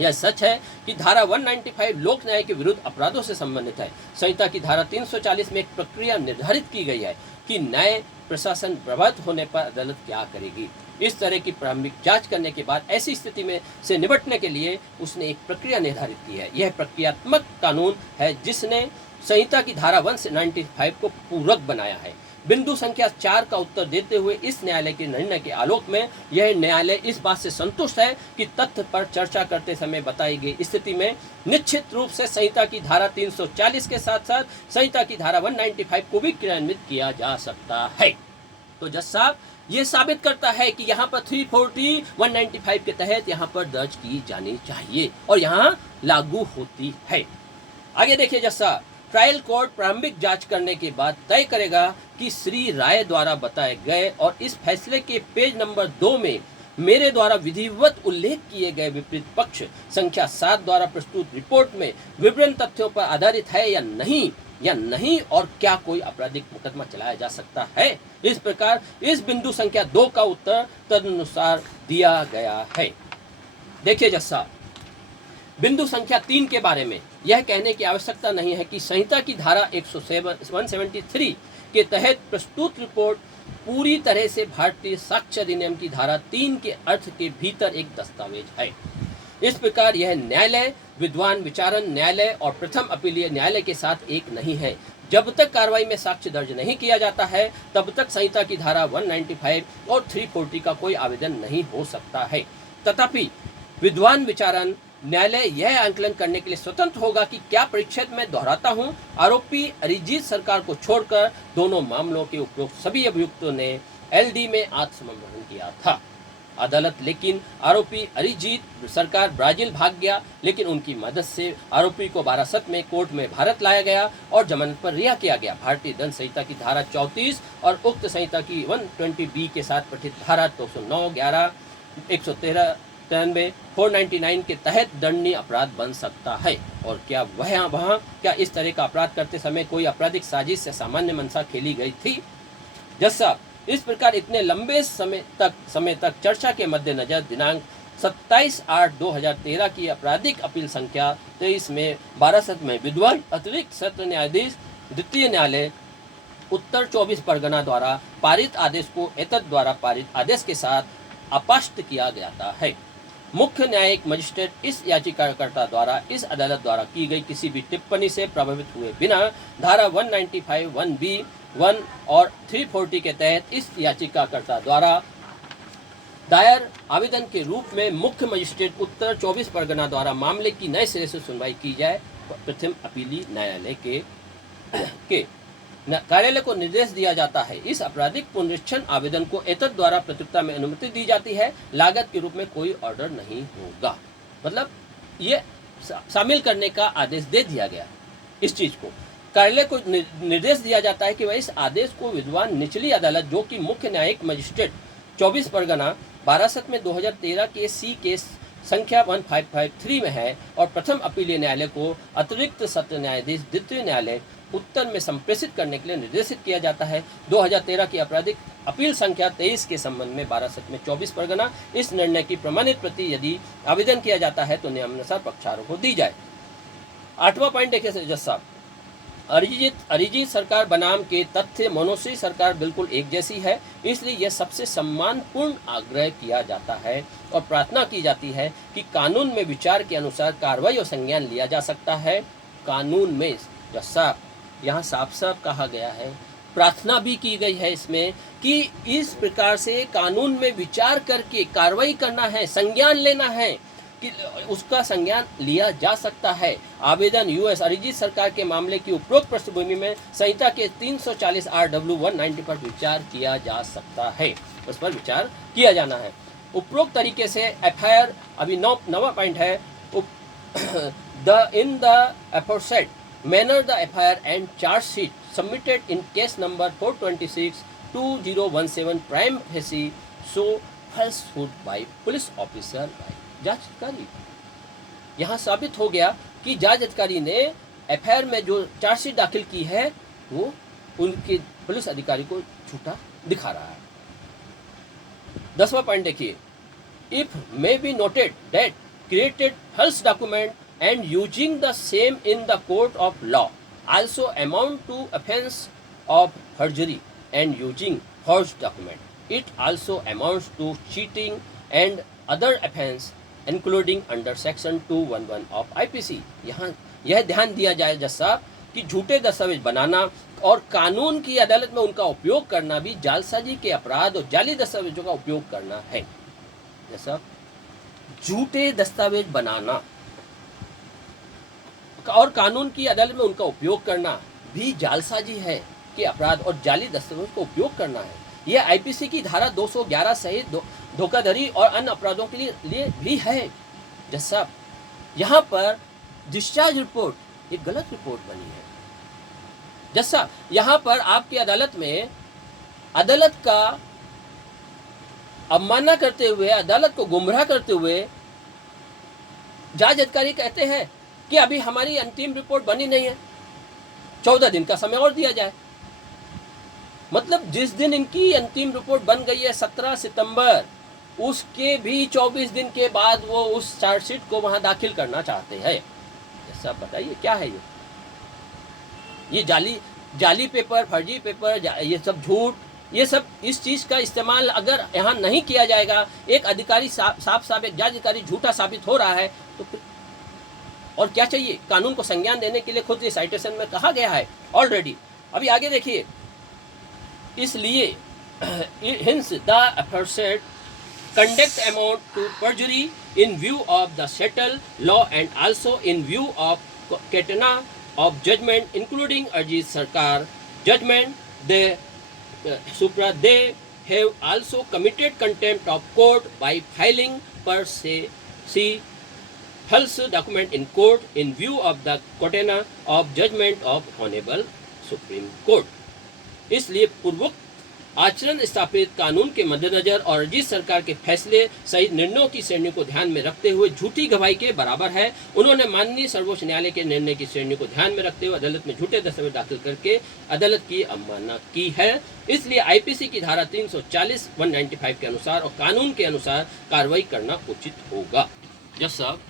यह सच है कि धारा 195 लोक न्याय के विरुद्ध अपराधों से संबंधित है। संहिता की धारा 340 में एक प्रक्रिया निर्धारित की गई है कि न्याय प्रशासन प्रभावित होने पर अदालत क्या करेगी। इस तरह की प्रारंभिक जांच करने के बाद ऐसी स्थिति में से निपटने के लिए उसने एक प्रक्रिया निर्धारित की है। यह प्रक्रियात्मक कानून है जिसने संहिता की धारा 195 को पूरक बनाया है। बिंदु संख्या 4 का उत्तर देते हुए इस न्यायालय के निर्णय के आलोक में यह न्यायालय इस बात से संतुष्ट है कि तथ्य पर चर्चा करते समय बताई गई स्थिति में निश्चित रूप से संहिता की धारा 340 के साथ साथ संहिता की धारा 195 को भी क्रियान्वित किया जा सकता है। तो जज साहब ये साबित करता है कि यहाँ पर 340 195 के तहत यहाँ पर दर्ज की जानी चाहिए और यहाँ लागू होती है। आगे देखिए जज साहब, ट्रायल कोर्ट प्रारंभिक जांच करने के बाद तय करेगा कि श्री राय द्वारा बताए गए और इस फैसले के पेज नंबर 2 में मेरे द्वारा विधिवत उल्लेख किए गए विपरीत पक्ष संख्या 7 द्वारा प्रस्तुत रिपोर्ट में विवरण तथ्यों पर आधारित है या नहीं और क्या कोई आपराधिक मुकदमा चलाया जा सकता है। इस प्रकार इस बिंदु संख्या 2 का उत्तर तदनुसार दिया गया है। देखिए जज साहब, बिंदु संख्या 3 के बारे में यह कहने की आवश्यकता नहीं है कि संहिता की धारा 173 के तहत प्रस्तुत रिपोर्ट पूरी तरह से भारतीय साक्ष्य अधिनियम की धारा 3 के अर्थ के भीतर एक दस्तावेज है। इस प्रकार यह न्यायालय विद्वान विचारण न्यायालय और प्रथम अपीलीय न्यायालय के साथ एक नहीं है। जब तक कार्रवाई में साक्ष्य दर्ज नहीं किया जाता है तब तक संहिता की धारा 195 और 340 का कोई आवेदन नहीं हो सकता है। तथापि विद्वान विचारण न्यायालय यह आंकलन करने के लिए स्वतंत्र होगा कि क्या परिच्छेद में दोहराता हूं, आरोपी अरिजीत सरकार को छोड़कर दोनों मामलों के उपयुक्त सभी अभियुक्तों ने एलडी में आत्मसमर्पण किया था। अदालत लेकिन आरोपी अरिजीत सरकार ब्राजील भाग गया, लेकिन उनकी मदद से आरोपी को बारासत में कोर्ट में भारत लाया गया और जमानत पर रिहा किया गया। भारतीय दंड संहिता की धारा 34 और उक्त संहिता की 120B के साथ पठित धारा 209, 11, 113, 93, 499 के तहत दंडनीय अपराध बन सकता है। और क्या वहाँ क्या इस तरह का अपराध करते समय कोई आपराधिक साजिश या सामान्य मंशा खेली गई थी? जज साहब, इस प्रकार इतने लंबे समय तक चर्चा के मद्देनजर दिनांक 27/8/2013 की आपराधिक अपील संख्या 23 में बारासत में विद्वान अतिरिक्त सत्र न्यायाधीश द्वितीय न्यायालय उत्तर 24 परगना द्वारा पारित आदेश को एतद द्वारा पारित आदेश के साथ अपष्ट किया जाता है। मुख्य न्यायिक मजिस्ट्रेट इस याचिकाकर्ता द्वारा इस अदालत द्वारा की गई किसी भी टिप्पणी से प्रभावित हुए बिना धारा 195, 1B, 1 और 340 के तहत इस याचिकाकर्ता द्वारा दायर आवेदन के रूप में मुख्य मजिस्ट्रेट उत्तर 24 परगना द्वारा मामले की नए सिरे से सुनवाई की जाए। प्रथम अपीली न्यायालय के कार्यालय को निर्देश दिया जाता है। इस आपराधिक पुनरीक्षण आवेदन को एतद द्वारा प्रत्युत्तर में अनुमति दी जाती है। लागत के रूप में कोई ऑर्डर नहीं होगा। मतलब ये शामिल करने का आदेश दे दिया गया। इस चीज को कार्यालय को निर्देश दिया जाता है कि वह इस आदेश को विद्वान निचली अदालत जो कि मुख्य न्यायिक मजिस्ट्रेट 24 परगना बारासत में 2013 के सी केस संख्या 1553 में है और प्रथम अपीलीय न्यायालय को अतिरिक्त सत्र न्यायाधीश द्वितीय न्यायालय उत्तर में संप्रेषित करने के लिए निर्देशित किया जाता है। 2013 की आपराधिक अपील संख्या 23 के संबंध में बारासत में 24 परगना इस निर्णय की प्रमाणित प्रति यदि आवेदन किया जाता है तो नियमानुसार पक्षकारों को दी जाए। 8वां पॉइंट देखिए जज साहब, अरिजीत सरकार बनाम के तथ्य मनोश्री सरकार बिल्कुल एक जैसी है, इसलिए यह सबसे सम्मानपूर्ण आग्रह किया जाता है और प्रार्थना की जाती है कि कानून में विचार के अनुसार कार्रवाई और संज्ञान लिया जा सकता है। कानून में जज साहब यहाँ साफ साफ कहा गया है, प्रार्थना भी की गई है इसमें कि इस प्रकार से कानून में विचार करके कार्रवाई करना है, संज्ञान लेना है कि उसका संज्ञान लिया जा सकता है। आवेदन यूएस अरिजीत सरकार के मामले की उपरोक्त पृष्ठभूमि में संहिता के 340 RW 190 पर विचार किया जा सकता है, उस पर विचार किया जाना है। उपरोक्त तरीके से एफआईआर अभी 9वां पॉइंट है, the in the aforesaid manner the FIR and chargesheet submitted in case number 426/2017 prima facie so falsehood by police officer by जांच अधिकारी। यहाँ साबित हो गया कि जांच अधिकारी ने एफआईआर में जो चार्जशीट दाखिल की है वो उनके पुलिस अधिकारी को झूठा दिखा रहा है। 10वां पॉइंट देखिए, if may be noted that created false document and using the same in the court of law also amount to offence of forgery and using forged document it also amounts to cheating and other offence including under section 211 of IPC. यहाँ यह ध्यान दिया जाए जज साहब कि झूठे दस्तावेज बनाना और कानून की अदालत में उनका उपयोग करना भी जालसाजी के अपराध और जाली दस्तावेजों का उपयोग करना है। जैसा झूठे दस्तावेज बनाना और कानून की अदालत में उनका उपयोग करना भी जालसाजी है कि अपराध और जाली दस्तावेज का उपयोग करना है। यह आईपीसी की धारा 211 सहित धोखाधड़ी और अन्य अपराधों के लिए भी है। जज साहब यहाँ पर डिस्चार्ज रिपोर्ट एक गलत रिपोर्ट बनी है। जज साहब यहाँ पर आपकी अदालत में अदालत का अवमानना करते हुए, अदालत को गुमराह करते हुए जांच अधिकारी कहते हैं कि अभी हमारी अंतिम रिपोर्ट बनी नहीं है, 14 दिन का समय और दिया जाए। मतलब जिस दिन इनकी अंतिम रिपोर्ट बन गई है 17 सितंबर, उसके भी 24 दिन के बाद वो उस चार्जशीट को वहां दाखिल करना चाहते हैं। सब बताइए क्या है ये जाली पेपर, फर्जी पेपर, ये सब झूठ, ये सब इस चीज़ का इस्तेमाल अगर यहाँ नहीं किया जाएगा, एक अधिकारी साफ एक जांच अधिकारी झूठा साबित हो रहा है तो फिर और क्या चाहिए। कानून को संज्ञान देने के लिए खुद ये साइटेशन में कहा गया है ऑलरेडी। अभी आगे देखिए, इसलिए hence the aforesaid conduct amount to perjury in view of the settled law and also in view of catena of judgment including Ajit Sarkar judgment they they have also committed contempt of court by filing per se false document in court in view of the catena of judgment of Honorable Supreme Court। इसलिए पूर्वोक्त आचरण स्थापित कानून के मद्देनजर और अजीत सरकार के फैसले सहित निर्णयों की श्रेणी को ध्यान में रखते हुए झूठी गवाही के बराबर है। उन्होंने माननीय सर्वोच्च न्यायालय के निर्णय की श्रेणी को ध्यान में रखते हुए अदालत में झूठे दस्तावेज दाखिल करके अदालत की अवमानना की है। इसलिए आईपीसी की धारा 340 195 के अनुसार और कानून के अनुसार कार्रवाई करना उचित होगा। जज साहब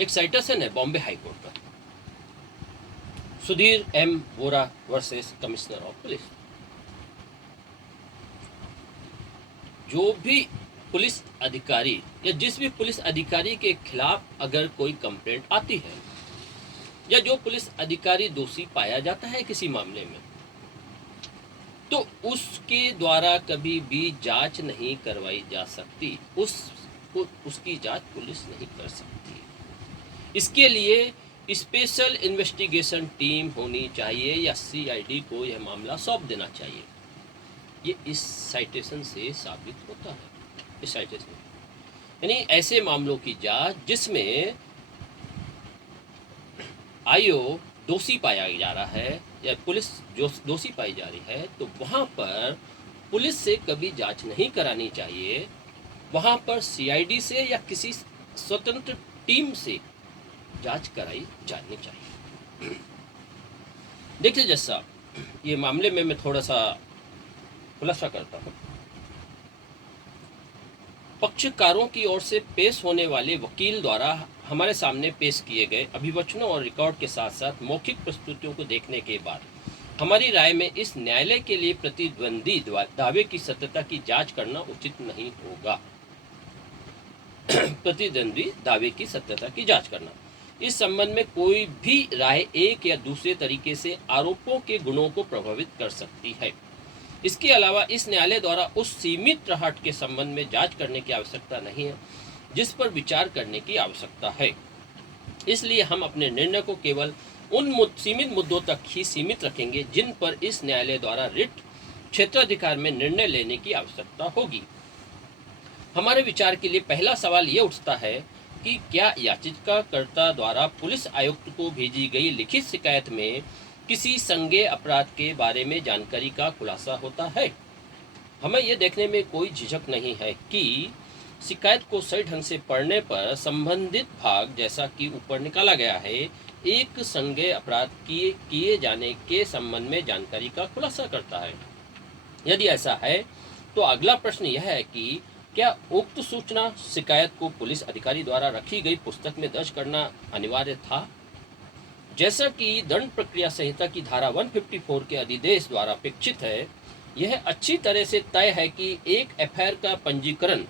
एक साइटेशन है बॉम्बे हाईकोर्ट का, Sudhir M Vora versus commissioner of police. जो भी पुलिस अधिकारी या जिस भी पुलिस अधिकारी के खिलाफ अगर कोई कंप्लेंट आती है या जो पुलिस अधिकारी दोषी पाया जाता है किसी मामले में, तो उसके द्वारा कभी भी जांच नहीं करवाई जा सकती, उसकी जांच पुलिस नहीं कर सकती। इसके लिए स्पेशल इन्वेस्टिगेशन टीम होनी चाहिए या सीआईडी को यह मामला सौंप देना चाहिए। ये इस साइटेशन से साबित होता है। इस साइटेशन यानी ऐसे मामलों की जांच जिसमें आईओ दोषी पाया जा रहा है या पुलिस जो दोषी पाई जा रही है, तो वहाँ पर पुलिस से कभी जांच नहीं करानी चाहिए। वहाँ पर सीआईडी से या किसी स्वतंत्र टीम से जांच कराई जानी चाहिए। देखिए जज साहब, ये मामले में मैं थोड़ा सा खुलासा करता हूँ। पक्षकारों की ओर से पेश होने वाले वकील द्वारा हमारे सामने पेश किए गए अभिवचनों और रिकॉर्ड के साथ साथ मौखिक प्रस्तुतियों को देखने के बाद हमारी राय में इस न्यायालय के लिए प्रतिद्वंदी दावे की सत्यता की जांच करना उचित नहीं होगा। प्रतिद्वंदी दावे की सत्यता की जांच करना, इस संबंध में कोई भी राय एक या दूसरे तरीके से आरोपों के गुणों को प्रभावित कर सकती है। इसके अलावा इस न्यायालय द्वारा उस सीमित राहत के संबंध में जांच करने की आवश्यकता नहीं है जिस पर विचार करने की आवश्यकता है। इसलिए हम अपने निर्णय को केवल उन सीमित मुद्दों तक ही सीमित रखेंगे जिन पर इस न्यायालय द्वारा रिट क्षेत्राधिकार में निर्णय लेने की आवश्यकता होगी। हमारे विचार के लिए पहला सवाल ये उठता है कि क्या याचिकाकर्ता द्वारा पुलिस आयुक्त को भेजी गई लिखित शिकायत में किसी संज्ञेय अपराध के बारे में जानकारी का खुलासा होता है। हमें यह देखने में कोई झिझक नहीं है कि शिकायत को सही ढंग से पढ़ने पर संबंधित भाग, जैसा कि ऊपर निकाला गया है, एक संज्ञेय अपराध किए जाने के संबंध में जानकारी का खुलासा करता है। यदि ऐसा है तो अगला प्रश्न यह है कि क्या उक्त सूचना शिकायत को पुलिस अधिकारी द्वारा रखी गई पुस्तक में दर्ज करना अनिवार्य था। जैसा कि दंड प्रक्रिया संहिता की धारा 154 के अधिदेश द्वारा अपेक्षित है, यह अच्छी तरह से तय है कि एक एफआईआर का पंजीकरण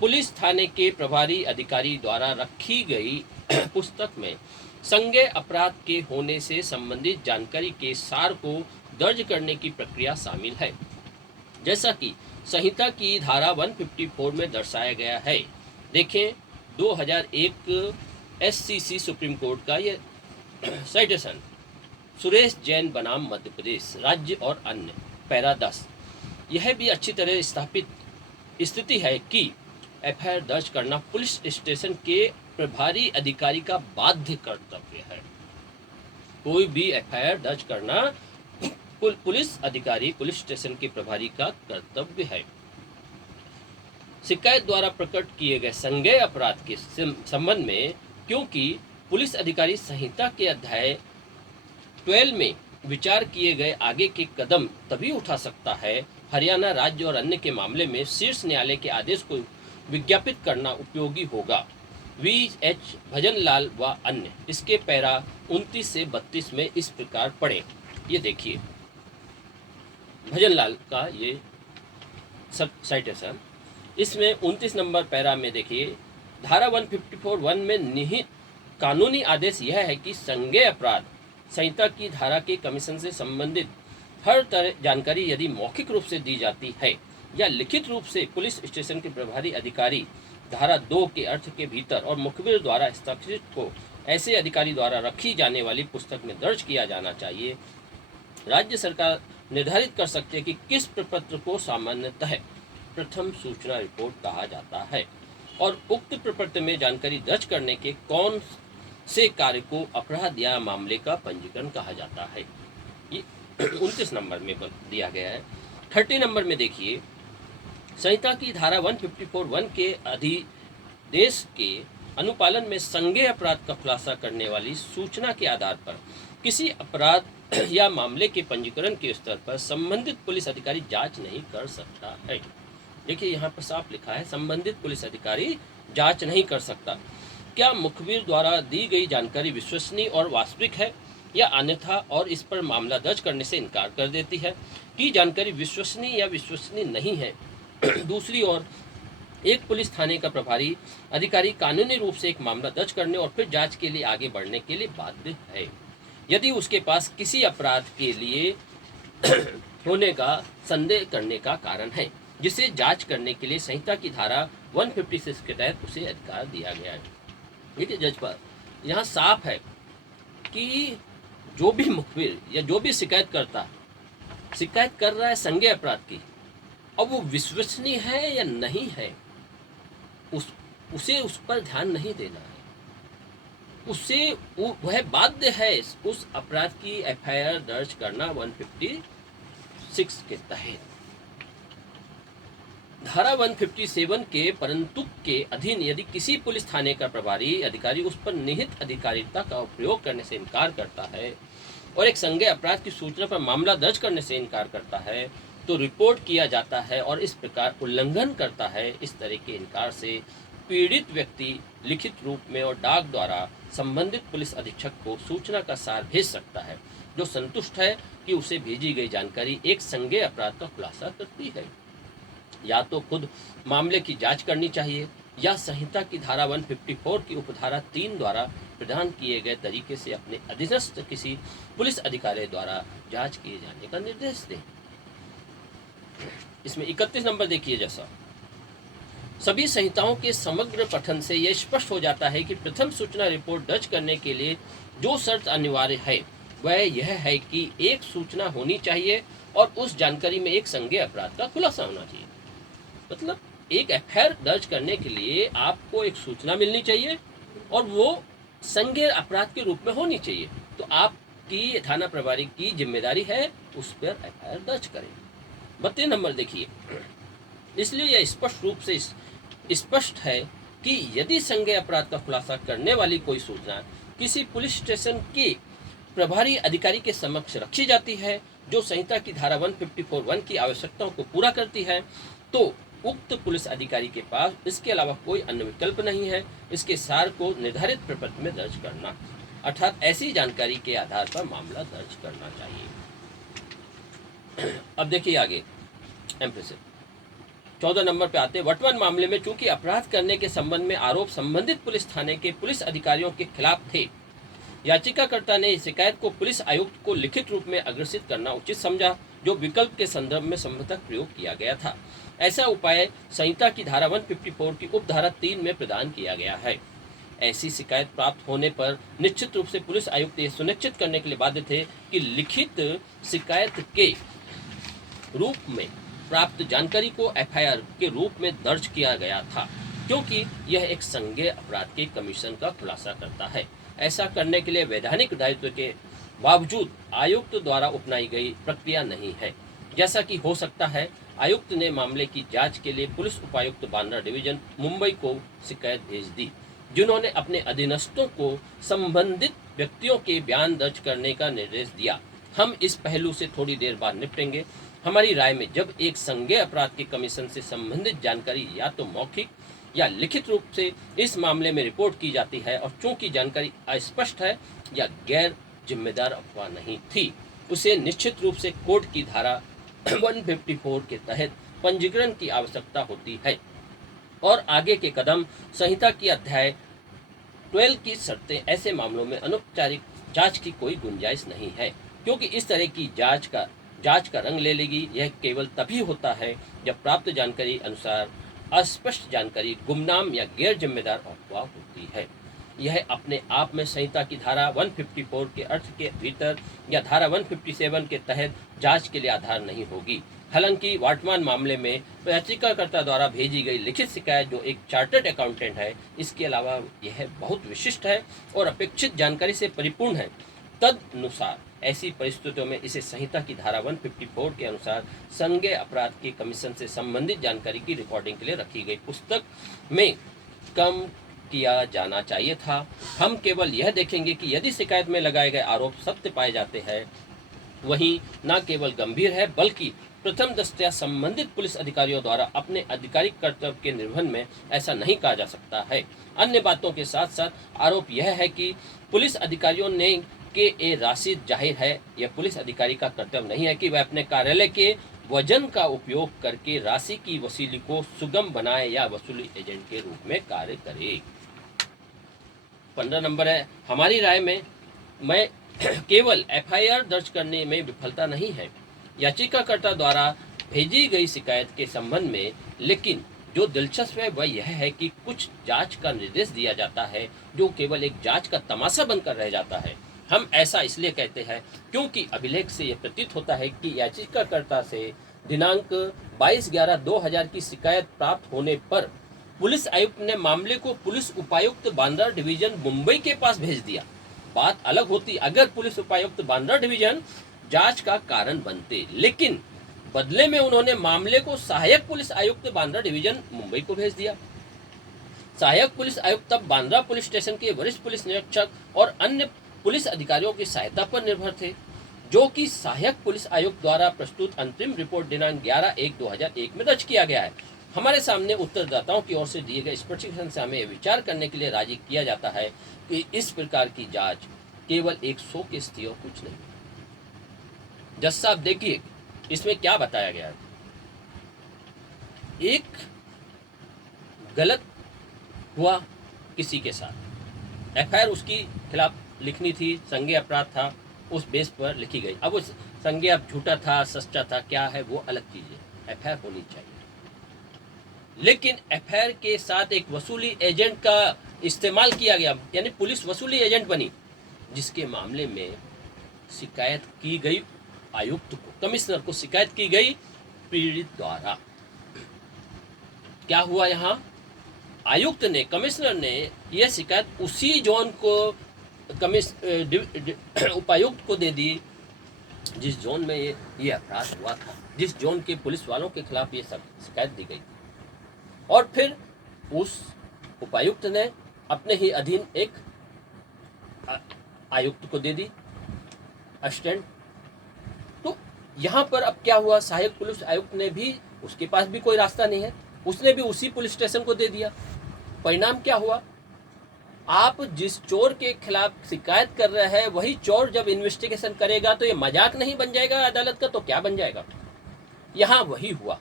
पुलिस थाने के प्रभारी अधिकारी द्वारा रखी गई पुस्तक में संज्ञेय अपराध के होने से संबंधित जानकारी के सार को दर्ज करने की प्रक्रिया शामिल है, जैसा कि संहिता की धारा 154 में दर्शाया गया है। देखें 2001 एससीसी सुप्रीम कोर्ट का ये साइटेशन, सुरेश जैन बनाम मध्य प्रदेश राज्य और अन्य, पैरा 10। यह भी अच्छी तरह स्थापित स्थिति है कि एफआईआर दर्ज करना पुलिस स्टेशन के प्रभारी अधिकारी का बाध्य कर्तव्य है। कोई भी एफआईआर दर्ज करना पुलिस अधिकारी, पुलिस स्टेशन के प्रभारी का कर्तव्य है। शिकायत द्वारा प्रकट किए गए संज्ञेय अपराध के संबंध में क्योंकि पुलिस अधिकारी संहिता के अध्याय 12 में विचार किए गए आगे के कदम तभी उठा सकता है, हरियाणा राज्य और अन्य के मामले में शीर्ष न्यायालय के आदेश को विज्ञापित करना उपयोगी होगा। VH भजनलाल व अन्य, इसके पैरा 29 से 32 में इस प्रकार पढ़े। ये देखिए भजनलाल का ये सब साइटेशन, इसमें 29 नंबर पैरा में देखिए धारा 154(1) में निहित कानूनी आदेश यह है कि संज्ञेय अपराध संहिता की धारा के कमीशन से संबंधित हर तरह जानकारी यदि मौखिक रूप से दी जाती है या लिखित रूप से पुलिस स्टेशन के प्रभारी अधिकारी धारा 2 के अर्थ के भीतर और मुखबिर द्वारा हस्ताक्षरित को ऐसे अधिकारी द्वारा रखी जाने वाली पुस्तक में दर्ज किया जाना चाहिए। राज्य सरकार निर्धारित कर सकती है कि किस प्रपत्र को सामान्यतः प्रथम सूचना रिपोर्ट कहा जाता है और उक्त प्रपत्र में जानकारी दर्ज करने के कौन से कार्य को अपराध या मामले का पंजीकरण कहा जाता है। ये 29 नंबर में दिया गया है। 30 नंबर में देखिए संहिता की धारा 154(1) के अधिदेश के अनुपालन में संज्ञेय अपराध का खुलासा करने वाली सूचना के आधार पर किसी अपराध या मामले के पंजीकरण के स्तर पर संबंधित पुलिस अधिकारी जांच नहीं कर सकता है। देखिए यहाँ पर साफ लिखा है संबंधित पुलिस अधिकारी जांच नहीं कर सकता। क्या मुखबिर द्वारा दी गई जानकारी विश्वसनीय और वास्तविक है या अन्यथा और इस पर मामला दर्ज करने से इनकार कर देती है कि जानकारी विश्वसनीय या विश्वसनीय नहीं है। दूसरी ओर एक पुलिस थाने का प्रभारी अधिकारी कानूनी रूप से एक मामला दर्ज करने और फिर जांच के लिए आगे बढ़ने के लिए बाध्य है यदि उसके पास किसी अपराध के लिए होने का संदेह करने का कारण है जिसे जांच करने के लिए संहिता की धारा 156 के तहत उसे अधिकार दिया गया है। देखिए जज पर यहाँ साफ है कि जो भी मुखबिर या जो भी शिकायत कर रहा है संज्ञेय अपराध की, अब वो विश्वसनीय है या नहीं है उसे उस पर ध्यान नहीं देना है। उससे वह बाध्य है उस अपराध की एफआईआर दर्ज करना 156 के तहत। धारा 157 के परंतु के अधीन यदि किसी पुलिस थाने का प्रभारी अधिकारी उस पर निहित अधिकारिता का उपयोग करने से इनकार करता है और एक संज्ञेय अपराध की सूचना पर मामला दर्ज करने से इनकार करता है तो रिपोर्ट किया जाता है और इस प्रकार उल्लंघन करता है। इस तरह के इनकार से पीड़ित व्यक्ति लिखित रूप में और डाक द्वारा संबंधित पुलिस अधीक्षक को सूचना का सार भेज सकता है जो संतुष्ट है कि उसे भेजी गई जानकारी एक संज्ञेय अपराध का खुलासा करती है। या तो खुद मामले की जांच करनी चाहिए या संहिता की धारा 154 की उपधारा 3 द्वारा प्रदान किए गए तरीके से अपने अधीनस्थ किसी पुलिस अधिकारी द्वारा जांच किए जाने का निर्देश दें। इसमें 31 नंबर देखिए जैसा सभी संहिताओं के समग्र पठन से यह स्पष्ट हो जाता है कि प्रथम सूचना रिपोर्ट दर्ज करने के लिए जो शर्त अनिवार्य है वह यह है कि एक सूचना होनी चाहिए और उस जानकारी में एक संज्ञेय अपराध का खुलासा होना चाहिए। मतलब एक एफआईआर दर्ज करने के लिए आपको एक सूचना मिलनी चाहिए और वो संज्ञेय अपराध के रूप में होनी चाहिए। तो आपकी थाना प्रभारी की जिम्मेदारी है उस पर एफआईआर दर्ज करें। 32 नंबर देखिए, इसलिए यह स्पष्ट रूप से स्पष्ट है कि यदि संज्ञेय अपराध का खुलासा करने वाली कोई सूचना किसी पुलिस स्टेशन के प्रभारी अधिकारी के समक्ष रखी जाती है जो संहिता की धारा 154(1) की आवश्यकताओं को पूरा करती है, तो उक्त पुलिस अधिकारी के पास इसके अलावा कोई अन्य विकल्प नहीं है इसके सार को निर्धारित प्रपत्र में दर्ज करना, अर्थात ऐसी जानकारी के आधार पर मामला दर्ज करना चाहिए। अब देखिए आगे एम्फेसिस 14 नंबर पे आते हैं। वर्तमान मामले में चूंकि अपराध करने के संबंध में आरोप संबंधित पुलिस थाने के पुलिस अधिकारियों के खिलाफ थे, याचिकाकर्ता ने इस शिकायत को पुलिस आयुक्त को लिखित रूप में अग्रसित करना उचित समझा, जो विकल्प के संदर्भ में संभवतः प्रयोग किया गया था। ऐसा उपाय संहिता की धारा 154 की उपधारा 3 में प्रदान किया गया है। ऐसी शिकायत प्राप्त होने पर निश्चित रूप से पुलिस आयुक्त ये सुनिश्चित करने के लिए बाध्य थे कि लिखित शिकायत के रूप में प्राप्त जानकारी को एफआईआर के रूप में दर्ज किया गया था, क्योंकि यह एक संज्ञेय अपराध के कमीशन का खुलासा करता है। ऐसा करने के लिए वैधानिक दायित्व के बावजूद आयुक्त द्वारा अपनाई गई प्रक्रिया नहीं है। जैसा कि हो सकता है, आयुक्त ने मामले की जांच के लिए पुलिस उपायुक्त बांद्रा डिवीजन मुंबई को शिकायत भेज दी, जिन्होंने अपने अधीनस्थों को संबंधित व्यक्तियों के बयान दर्ज करने का निर्देश दिया। हम इस पहलू से थोड़ी देर बाद निपटेंगे। हमारी राय में जब एक संज्ञेय अपराध के कमीशन से संबंधित जानकारी या तो मौखिक या लिखित रूप से इस मामले में रिपोर्ट की जाती है और चूंकि जानकारी अस्पष्ट है या गैर जिम्मेदार अफवाह नहीं थी, उसे निश्चित रूप से कोर्ट की धारा 154 के तहत पंजीकरण की आवश्यकता होती है और आगे के कदम संहिता की अध्याय 12 की शर्तें ऐसे मामलों में अनौपचारिक जांच की कोई गुंजाइश नहीं है, क्योंकि इस तरह की जांच का रंग ले लेगी। यह केवल तभी होता है जब प्राप्त जानकारी अनुसार अस्पष्ट जानकारी गुमनाम या गैर जिम्मेदार अफवाह होती है। यह अपने आप में संहिता की धारा 154 के अर्थ के भीतर या धारा 157 के तहत जांच के लिए आधार नहीं होगी। हालांकि वर्तमान मामले में याचिकाकर्ता द्वारा भेजी गई लिखित शिकायत जो एक चार्टर्ड अकाउंटेंट है, इसके अलावा यह बहुत विशिष्ट है और अपेक्षित जानकारी से परिपूर्ण है। तदनुसार ऐसी परिस्थितियों में इसे संहिता की धारा 154 के अनुसार संज्ञेय अपराध के कमीशन से संबंधित जानकारी की रिकॉर्डिंग के लिए रखी गई पुस्तक में कम किया जाना चाहिए था। हम केवल यह देखेंगे कि यदि शिकायत में लगाए गए आरोप सत्य पाए जाते हैं, वहीं न केवल गंभीर है बल्कि प्रथम दृष्टया संबंधित पुलिस अधिकारियों द्वारा अपने आधिकारिक कर्तव्य के निर्वहन में ऐसा नहीं कहा जा सकता है। अन्य बातों के साथ साथ आरोप यह है कि पुलिस अधिकारियों ने के ए राशि जाहिर है, यह पुलिस अधिकारी का कर्तव्य नहीं है कि वह अपने कार्यालय के वजन का उपयोग करके राशि की वसूली को सुगम बनाए या वसूली एजेंट के रूप में कार्य करे। 15 नंबर है, हमारी राय में केवल एफआईआर दर्ज करने में विफलता नहीं है याचिकाकर्ता द्वारा भेजी गई शिकायत के संबंध में, लेकिन जो दिलचस्प है वह यह है कि कुछ जांच का निर्देश दिया जाता है जो केवल एक जांच का तमाशा बनकर रह जाता है। हम ऐसा इसलिए कहते हैं क्योंकि अभिलेख से यह प्रतीत होता है कि याचिकाकर्ता से दिनांक 22/11/2000 की शिकायत प्राप्त होने पर पुलिस आयुक्त ने मामले को पुलिस उपायुक्त बांद्रा डिवीजन मुंबई के पास भेज दिया। बात अलग होती अगर पुलिस उपायुक्त बांद्रा डिवीजन जांच का कारण बनते, लेकिन बदले में उन्होंने मामले को सहायक पुलिस आयुक्त बांद्रा डिवीजन मुंबई को भेज दिया। सहायक पुलिस आयुक्त तब बांद्रा पुलिस स्टेशन के वरिष्ठ पुलिस निरीक्षक और अन्य पुलिस अधिकारियों की सहायता पर निर्भर थे, जो कि सहायक पुलिस आयुक्त द्वारा प्रस्तुत अंतरिम रिपोर्ट दिनांक 11/1/2001 में दर्ज किया गया है। हमारे सामने उत्तरदाताओं की ओर से दिए गए स्पष्टीकरण से हमें विचार करने के लिए राजी किया जाता है कि इस प्रकार की जांच केवल एक शो केस थी और कुछ नहीं। जज साहब देखिए इसमें क्या बताया गया है। एक गलत हुआ किसी के साथ, एफआईआर उसकी खिलाफ लिखनी थी, संज्ञेय अपराध था, उस बेस पर लिखी गई। अब उस संज्ञेय अब झूठा था सच्चा था क्या है वो अलग चीज है, एफआईआर होनी चाहिए। लेकिन एफआईआर के साथ एक वसूली एजेंट का इस्तेमाल किया गया, यानी पुलिस वसूली एजेंट बनी, जिसके मामले में शिकायत की गई आयुक्त को, कमिश्नर को शिकायत की गई पीड़ित द्वारा। क्या हुआ यहाँ, आयुक्त ने, कमिश्नर ने यह शिकायत उसी जोन को उपायुक्त को दे दी जिस जोन में ये अपराध हुआ था, जिस जोन के पुलिस वालों के खिलाफ ये शिकायत दी गई थी। और फिर उस उपायुक्त ने अपने ही अधीन एक आयुक्त को दे दी, असिस्टेंट। तो यहाँ पर अब क्या हुआ, सहायक पुलिस आयुक्त ने भी, उसके पास भी कोई रास्ता नहीं है, उसने भी उसी पुलिस स्टेशन को दे दिया। परिणाम क्या हुआ, आप जिस चोर के खिलाफ शिकायत कर रहे हैं वही चोर जब इन्वेस्टिगेशन करेगा तो ये मजाक नहीं बन जाएगा अदालत का, तो क्या बन जाएगा। यहां वही हुआ।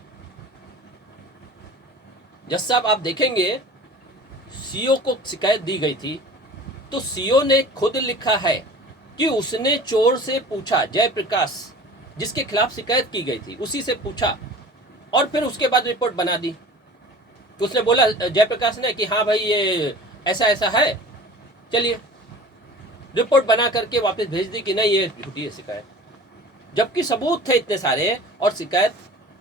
जज साहब आप देखेंगे, सीओ को शिकायत दी गई थी तो सीओ ने खुद लिखा है कि उसने चोर से पूछा, जयप्रकाश जिसके खिलाफ शिकायत की गई थी उसी से पूछा और फिर उसके बाद रिपोर्ट बना दी। तो उसने बोला, जयप्रकाश ने, कि हाँ भाई ये ऐसा ऐसा है, चलिए। रिपोर्ट बना करके वापस भेज दी कि नहीं ये झूठी है शिकायत, जबकि सबूत थे इतने सारे। और शिकायत,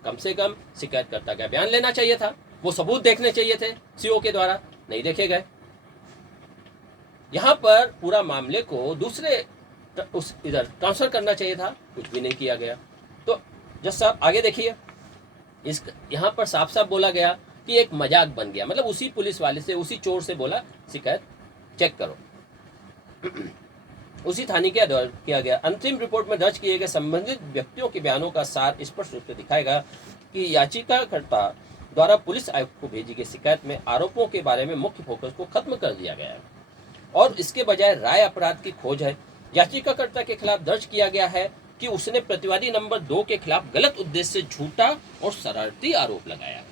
कम से कम शिकायतकर्ता का बयान लेना चाहिए था, वो सबूत देखने चाहिए थे सीओ के द्वारा, नहीं देखे गए। यहां पर पूरा मामले को दूसरे उस इधर ट्रांसफर करना चाहिए था, कुछ भी नहीं किया गया। तो जज साहब आगे देखिए, इस यहाँ पर साफ साफ बोला गया कि एक मजाक बन गया, मतलब उसी पुलिस वाले से, उसी चोर से बोला शिकायत चेक करो। उसी थाने के द्वारा किया गया। अंतिम रिपोर्ट में दर्ज किए गए संबंधित व्यक्तियों के बयानों का सार स्पष्ट रूप से दिखाएगा कि याचिकाकर्ता द्वारा पुलिस आयुक्त को भेजी गई शिकायत में आरोपों के बारे में मुख्य फोकस को खत्म कर दिया गया है और इसके बजाय राय अपराध की खोज है। याचिकाकर्ता के खिलाफ दर्ज किया गया है कि उसने प्रतिवादी नंबर 2 के खिलाफ गलत उद्देश्य से झूठा और शरारती आरोप लगाया है।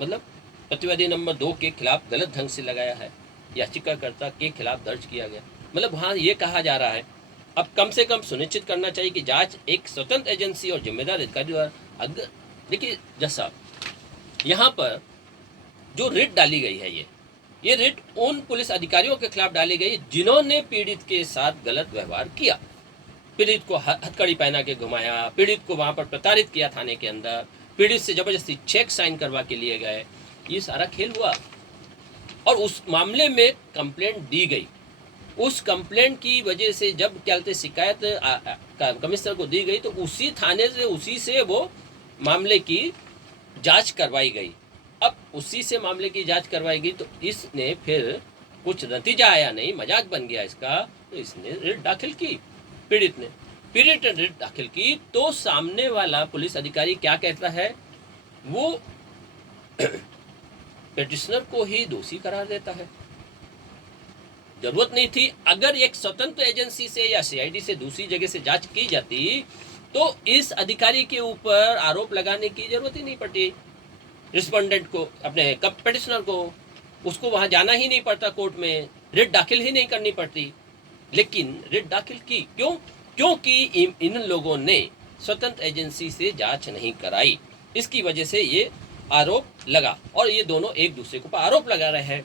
मतलब प्रतिवादी नंबर 2 के खिलाफ गलत ढंग से लगाया है, याचिकाकर्ता के खिलाफ दर्ज किया गया। मतलब हाँ, ये कहा जा रहा है अब कम से कम सुनिश्चित करना चाहिए कि जांच एक स्वतंत्र एजेंसी और जिम्मेदार अधिकारी द्वारा। अगर देखिए जज साहब, यहाँ पर जो रिट डाली गई है, ये रिट उन पुलिस अधिकारियों के खिलाफ डाली गई जिन्होंने पीड़ित के साथ गलत व्यवहार किया, पीड़ित को हथकड़ी पहना के घुमाया, पीड़ित को वहां पर प्रताड़ित किया थाने के अंदर, पीड़ित से जबरदस्ती चेक साइन करवा के लिए गए, ये सारा खेल हुआ। और उस मामले में कंप्लेंट दी गई, उस कंप्लेंट की वजह से जब क्या कहते शिकायत कमिश्नर को दी गई तो उसी थाने से, उसी से वो मामले की जांच करवाई गई। अब उसी से मामले की जांच करवाई गई तो इसने फिर कुछ नतीजा आया नहीं, मजाक बन गया इसका, तो इसने रिट दाखिल की। पीड़ित ने रिट दाखिल की तो सामने वाला पुलिस अधिकारी क्या कहता है, वो पेटिशनर को ही दोषी करार देता है। जरूरत नहीं थी, अगर एक स्वतंत्र एजेंसी से या सीआईडी से दूसरी जगह से जांच की जाती तो इस अधिकारी के ऊपर आरोप लगाने की जरूरत ही नहीं पड़ती। रिस्पोंडेंट को, अपने पेटिशनर को, उसको वहां जाना ही नहीं पड़ता कोर्ट में, रिट दाखिल ही नहीं करनी पड़ती। लेकिन रिट दाखिल की क्यों? क्योंकि इन लोगों ने स्वतंत्र एजेंसी से जांच नहीं कराई, इसकी वजह से ये आरोप लगा और ये दोनों एक दूसरे के ऊपर आरोप लगा रहे हैं।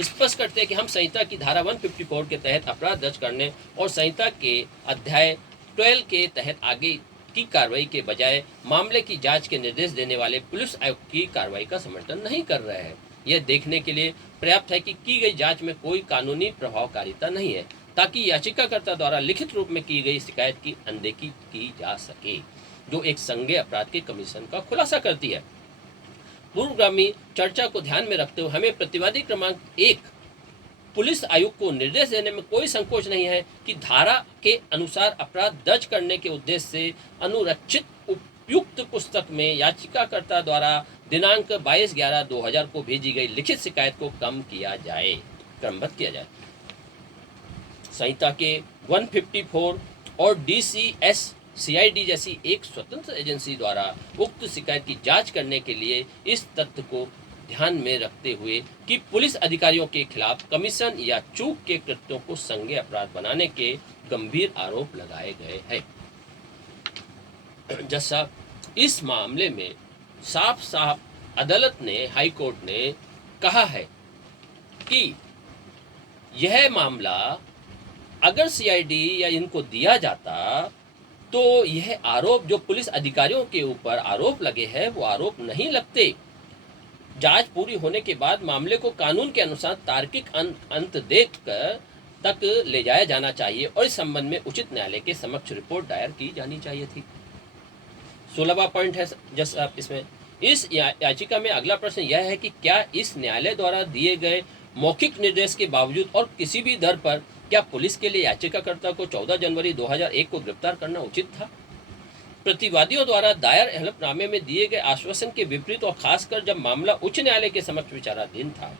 स्पष्ट करते हैं कि हम संहिता की धारा 154 के तहत अपराध दर्ज करने और संहिता के अध्याय 12 के तहत आगे की कार्रवाई के बजाय मामले की जांच के निर्देश देने वाले पुलिस आयुक्त की कार्रवाई का समर्थन नहीं कर रहे हैं। यह देखने के लिए पर्याप्त है कि गई जांच में कोई कानूनी प्रभावकारिता नहीं है, ताकि याचिकाकर्ता द्वारा लिखित रूप में की गई शिकायत की अनदेखी की जा सके, जो एक संज्ञेय अपराध के कमीशन का खुलासा करती है। पूर्वगामी चर्चा को ध्यान में रखते हुए हमें प्रतिवादी क्रमांक 1 पुलिस आयुक्त को निर्देश देने में कोई संकोच नहीं है कि धारा के अनुसार अपराध दर्ज करने के उद्देश्य से अनुरक्षित उपयुक्त पुस्तक में याचिकाकर्ता द्वारा दिनांक 22/11/2000 को भेजी गई लिखित शिकायत को क्रमबद्ध किया जाए। संहिता के 154 और DCS CID जैसी एक स्वतंत्र एजेंसी द्वारा उक्त शिकायत की जांच करने के लिए इस तथ्य को ध्यान में रखते हुए कि पुलिस अधिकारियों के खिलाफ कमीशन या चूक के कृत्यों को संज्ञेय अपराध बनाने के गंभीर आरोप लगाए गए हैं। जज साहब, इस मामले में साफ साफ अदालत ने, हाई कोर्ट ने कहा है कि यह मामला अगर CID या इनको दिया जाता तो यह आरोप जो पुलिस अधिकारियों के ऊपर आरोप लगे हैं वो आरोप नहीं लगते। जांच पूरी होने के बाद मामले को कानून के अनुसार तार्किक अंत देखकर तक ले जाया जाना चाहिए और इस संबंध में उचित न्यायालय के समक्ष रिपोर्ट दायर की जानी चाहिए थी। 16वां पॉइंट है जज साहब इसमें, इस याचिका में अगला प्रश्न यह है कि क्या इस न्यायालय द्वारा दिए गए मौखिक निर्देश के बावजूद और किसी भी दर पर क्या पुलिस के लिए याचिकाकर्ता को 14 जनवरी 2001 को गिरफ्तार करना उचित था? प्रतिवादियों द्वारा दायर हलफनामे में दिए गए आश्वासन के विपरीत और खासकर जब मामला उच्च न्यायालय के समक्ष विचाराधीन था,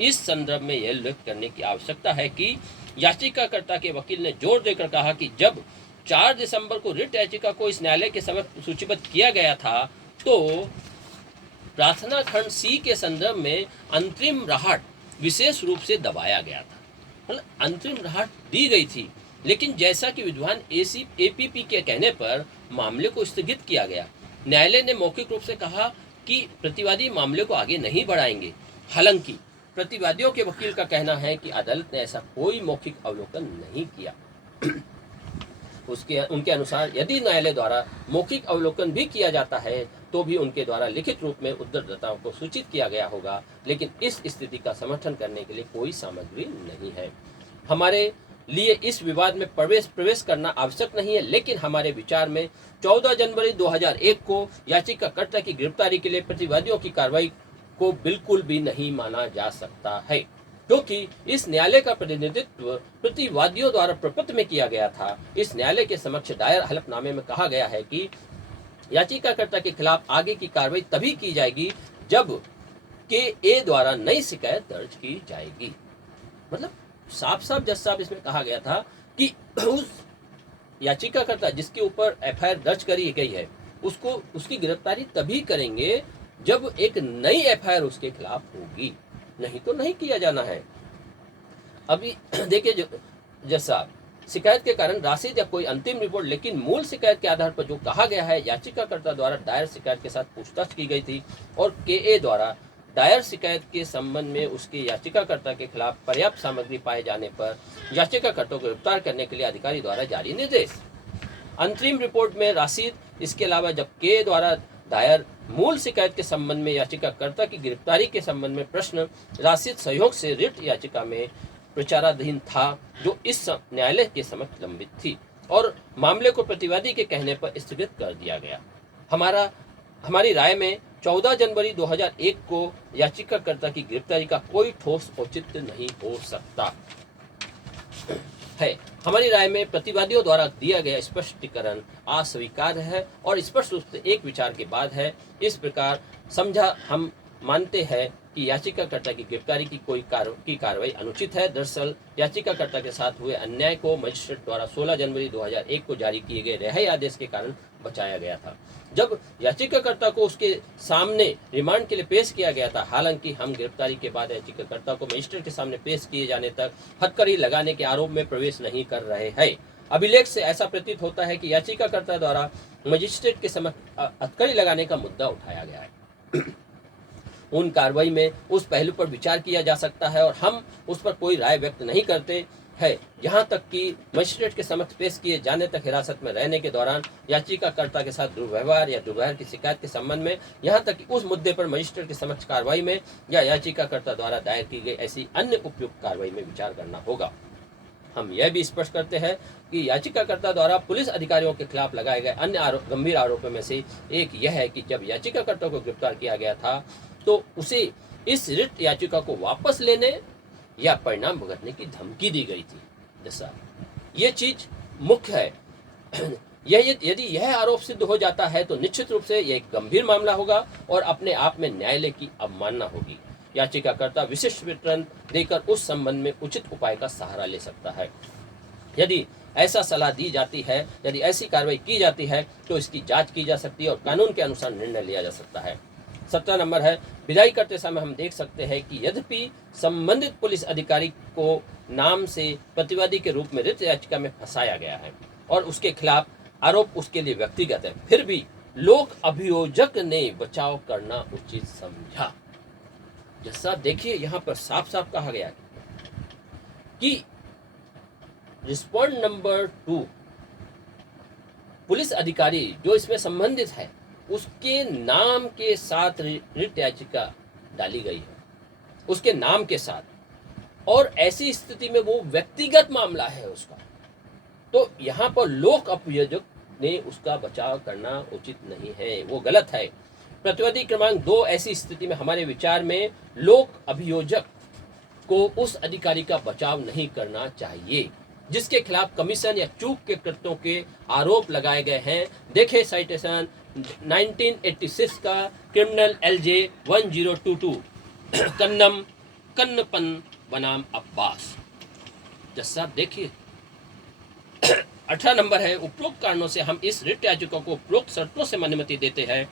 इस संदर्भ में यह उल्लेख करने की आवश्यकता है कि याचिकाकर्ता के वकील ने जोर देकर कहा कि जब 4 दिसंबर को रिट याचिका को इस न्यायालय के समक्ष सूचीबद्ध किया गया था तो प्रार्थना खंड सी के संदर्भ में अंतरिम राहत विशेष रूप से दबाया गया था। मतलब अंतरिम राहत दी गई थी, लेकिन जैसा कि विद्वान एपीपी के कहने पर मामले को स्थगित किया गया। न्यायालय ने मौखिक रूप से कहा कि प्रतिवादी मामले को आगे नहीं बढ़ाएंगे। हालांकि प्रतिवादियों के वकील का कहना है कि अदालत ने ऐसा कोई मौखिक अवलोकन नहीं किया। उनके अनुसार यदि न्यायालय द्वारा मौखिक अवलोकन भी किया जाता है तो भी उनके द्वारा लिखित रूप में उत्तरदाताओं को सूचित किया गया होगा, लेकिन इस स्थिति का समर्थन करने के लिए कोई सामग्री नहीं है। हमारे लिए इस विवाद में प्रवेश करना आवश्यक नहीं है, लेकिन हमारे विचार में 14 जनवरी 2001 को याचिकाकर्ता की गिरफ्तारी के लिए प्रतिवादियों की कार्रवाई को बिल्कुल भी नहीं माना जा सकता है, क्योंकि इस न्यायालय का प्रतिनिधित्व प्रतिवादियों द्वारा प्रपत्र में किया गया था। इस न्यायालय के समक्ष दायर हलफनामे में कहा गया है कि याचिकाकर्ता के खिलाफ आगे की कार्रवाई तभी की जाएगी जब के द्वारा नई शिकायत दर्ज की जाएगी। मतलब साफ साफ जज साहब इसमें कहा गया था कि उस याचिकाकर्ता जिसके ऊपर एफआईआर दर्ज करी गई है उसकी गिरफ्तारी तभी करेंगे जब एक नई एफआईआर उसके खिलाफ होगी, नहीं तो नहीं किया जाना है। अभी देखिए जज साहब, शिकायत के कारण राशिद या कोई अंतिम रिपोर्ट, लेकिन मूल शिकायत के आधार पर जो कहा गया है याचिकाकर्ता द्वारा दायर शिकायत के साथ पूछताछ की गई थी और के द्वारा दायर शिकायत के संबंध में उसके याचिकाकर्ता के खिलाफ पर्याप्त सामग्री पाए जाने पर याचिकाकर्ता को गिरफ्तार करने के लिए अधिकारी द्वारा जारी निर्देश। अंतरिम रिपोर्ट में राशिद, इसके अलावा जब के द्वारा दायर मूल शिकायत के संबंध में याचिकाकर्ता की गिरफ्तारी के संबंध में प्रश्न राशिद सहयोग से रिट याचिका में प्रचाराधीन था, जो इस न्यायालय के समक्ष लंबित थी और मामले को प्रतिवादी के कहने पर स्थगित कर दिया गया। हमारी राय में 14 जनवरी 2001 को याचिकाकर्ता की गिरफ्तारी का कोई ठोस औचित्य नहीं हो सकता है। हमारी राय में प्रतिवादियों द्वारा दिया गया स्पष्टीकरण अस्वीकार्य है और स्पष्ट रूप से एक विचार के बाद है। इस प्रकार समझा हम मानते हैं कि याचिकाकर्ता की गिरफ्तारी की कोई कार्रवाई अनुचित है। दरअसल याचिकाकर्ता के साथ हुए अन्याय को मजिस्ट्रेट द्वारा 16 जनवरी 2001 को जारी किए गए रिहाई आदेश के कारण बचाया गया था, जब याचिकाकर्ता को उसके सामने रिमांड के लिए पेश किया गया था। हालांकि हम गिरफ्तारी के बाद याचिकाकर्ता को मजिस्ट्रेट के सामने पेश किए जाने तक हथकड़ी लगाने के आरोप में प्रवेश नहीं कर रहे हैं। अभिलेख से ऐसा प्रतीत होता है कि याचिकाकर्ता द्वारा मजिस्ट्रेट के समक्ष हथकड़ी लगाने का मुद्दा उठाया गया है। उन कार्रवाई में उस पहलू पर विचार किया जा सकता है और हम उस पर कोई राय व्यक्त नहीं करते हैं, यहाँ तक कि मजिस्ट्रेट के समक्ष पेश किए जाने तक हिरासत में रहने के दौरान याचिकाकर्ता के साथ दुर्व्यवहार या दुर्व्यवहार की शिकायत के संबंध में, यहाँ तक कि उस मुद्दे पर मजिस्ट्रेट के समक्ष कार्रवाई में या याचिकाकर्ता द्वारा दायर की गई ऐसी अन्य उपयुक्त कार्रवाई में विचार करना होगा। हम यह भी स्पष्ट करते हैं कि याचिकाकर्ता द्वारा पुलिस अधिकारियों के खिलाफ लगाए गए अन्य गंभीर आरोपों में से एक यह है कि जब याचिकाकर्ता को गिरफ्तार किया गया था तो उसे इस रिट याचिका को वापस लेने या परिणाम भुगतने की धमकी दी गई थी। जैसा ये चीज मुख्य है। यदि यह आरोप सिद्ध हो जाता है तो निश्चित रूप से यह एक गंभीर मामला होगा और अपने आप में न्यायालय की अवमानना होगी। याचिकाकर्ता विशिष्ट विवरण देकर उस संबंध में उचित उपाय का सहारा ले सकता है। यदि ऐसा सलाह दी जाती है, यदि ऐसी कार्रवाई की जाती है तो इसकी जांच की जा सकती है और कानून के अनुसार निर्णय लिया जा सकता है। 17 नंबर है, विदाई करते समय हम देख सकते हैं कि यद्यपि संबंधित पुलिस अधिकारी को नाम से प्रतिवादी के रूप में रिट याचिका में फंसाया गया है और उसके खिलाफ आरोप उसके लिए व्यक्तिगत है, फिर भी लोक अभियोजक ने बचाव करना उचित समझा। जैसा देखिए यहाँ पर साफ साफ कहा गया है कि रिस्पॉन्ड नंबर 2 पुलिस अधिकारी जो इसमें संबंधित है उसके नाम के साथ रिट याचिका डाली गई है, उसके नाम के साथ, और ऐसी स्थिति में वो व्यक्तिगत मामला है उसका, तो यहाँ पर लोक अभियोजक ने उसका बचाव करना उचित नहीं है, वो गलत है। प्रतिवादी क्रमांक 2, ऐसी स्थिति में हमारे विचार में लोक अभियोजक को उस अधिकारी का बचाव नहीं करना चाहिए जिसके खिलाफ कमीशन या चूक के कृत्यों के आरोप लगाए गए हैं। देखें साइटेशन 1986 का क्रिमिनल LJ 1022 कन्नम कन्नपन बनाम अब्बास। जज साहब देखिए 18 नंबर है, उपरोक्त कारणों से हम इस रिट याचिका को उपरोक्त शर्तों से अनुमति देते हैं।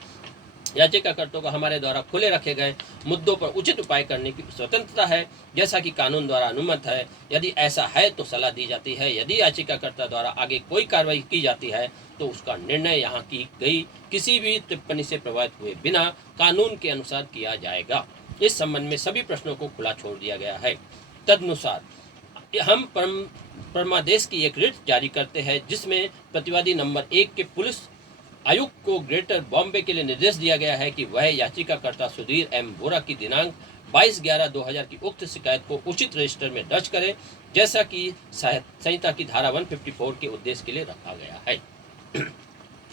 याचिकाकर्ताओं को हमारे द्वारा खुले रखे गए मुद्दों पर उचित उपाय करने की स्वतंत्रता है जैसा कि कानून द्वारा अनुमत है। यदि ऐसा है तो सलाह दी जाती है। यदि याचिकाकर्ता द्वारा आगे कोई कार्रवाई की जाती है तो उसका निर्णय यहाँ की गई किसी भी टिप्पणी से प्रभावित हुए बिना कानून के अनुसार किया जाएगा। इस संबंध में सभी प्रश्नों को खुला छोड़ दिया गया है। तदनुसार हम परमादेश की एक रिट जारी करते हैं जिसमें प्रतिवादी नंबर 1 के पुलिस आयुक्त को ग्रेटर बॉम्बे के लिए निर्देश दिया गया है कि वह याचिकाकर्ता सुधीर M बोरा की दिनांक 22/11/2000 की उक्त शिकायत को उचित रजिस्टर में दर्ज करे जैसा कि संहिता की धारा 154 के उद्देश्य के लिए रखा गया है।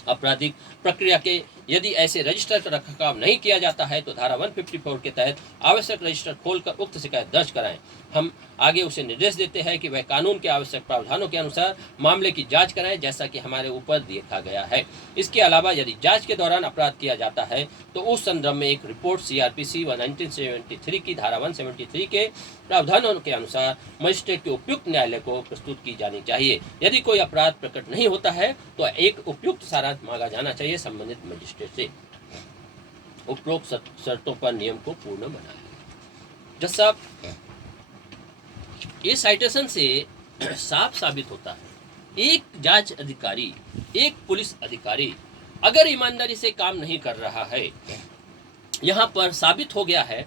आपराधिक प्रक्रिया के यदि ऐसे रजिस्टर का रखरखाव नहीं किया जाता है तो धारा 154 के तहत आवश्यक रजिस्टर खोलकर उक्त शिकायत दर्ज कराएं। हम आगे उसे निर्देश देते हैं कि वह कानून के आवश्यक प्रावधानों के अनुसार मामले की जांच कराएं जैसा कि हमारे ऊपर देखा गया है। इसके अलावा यदि जांच के दौरान अपराध किया जाता है तो उस संदर्भ में एक रिपोर्ट CRPC 1973 की धारा 173 के प्रावधानों के अनुसार मजिस्ट्रेट के उपयुक्त न्यायालय को प्रस्तुत की जानी चाहिए। यदि कोई अपराध प्रकट नहीं होता है तो एक उपयुक्त सारांश मांगा जाना चाहिए संबंधित मजिस्ट्रेट से। उपरोक्त शर्तों पर नियम को पूर्ण बनाया। जज साहब ये साइटेशन से साफ साबित होता है एक जांच अधिकारी, एक पुलिस अधिकारी अगर ईमानदारी से काम नहीं कर रहा है, यहाँ पर साबित हो गया है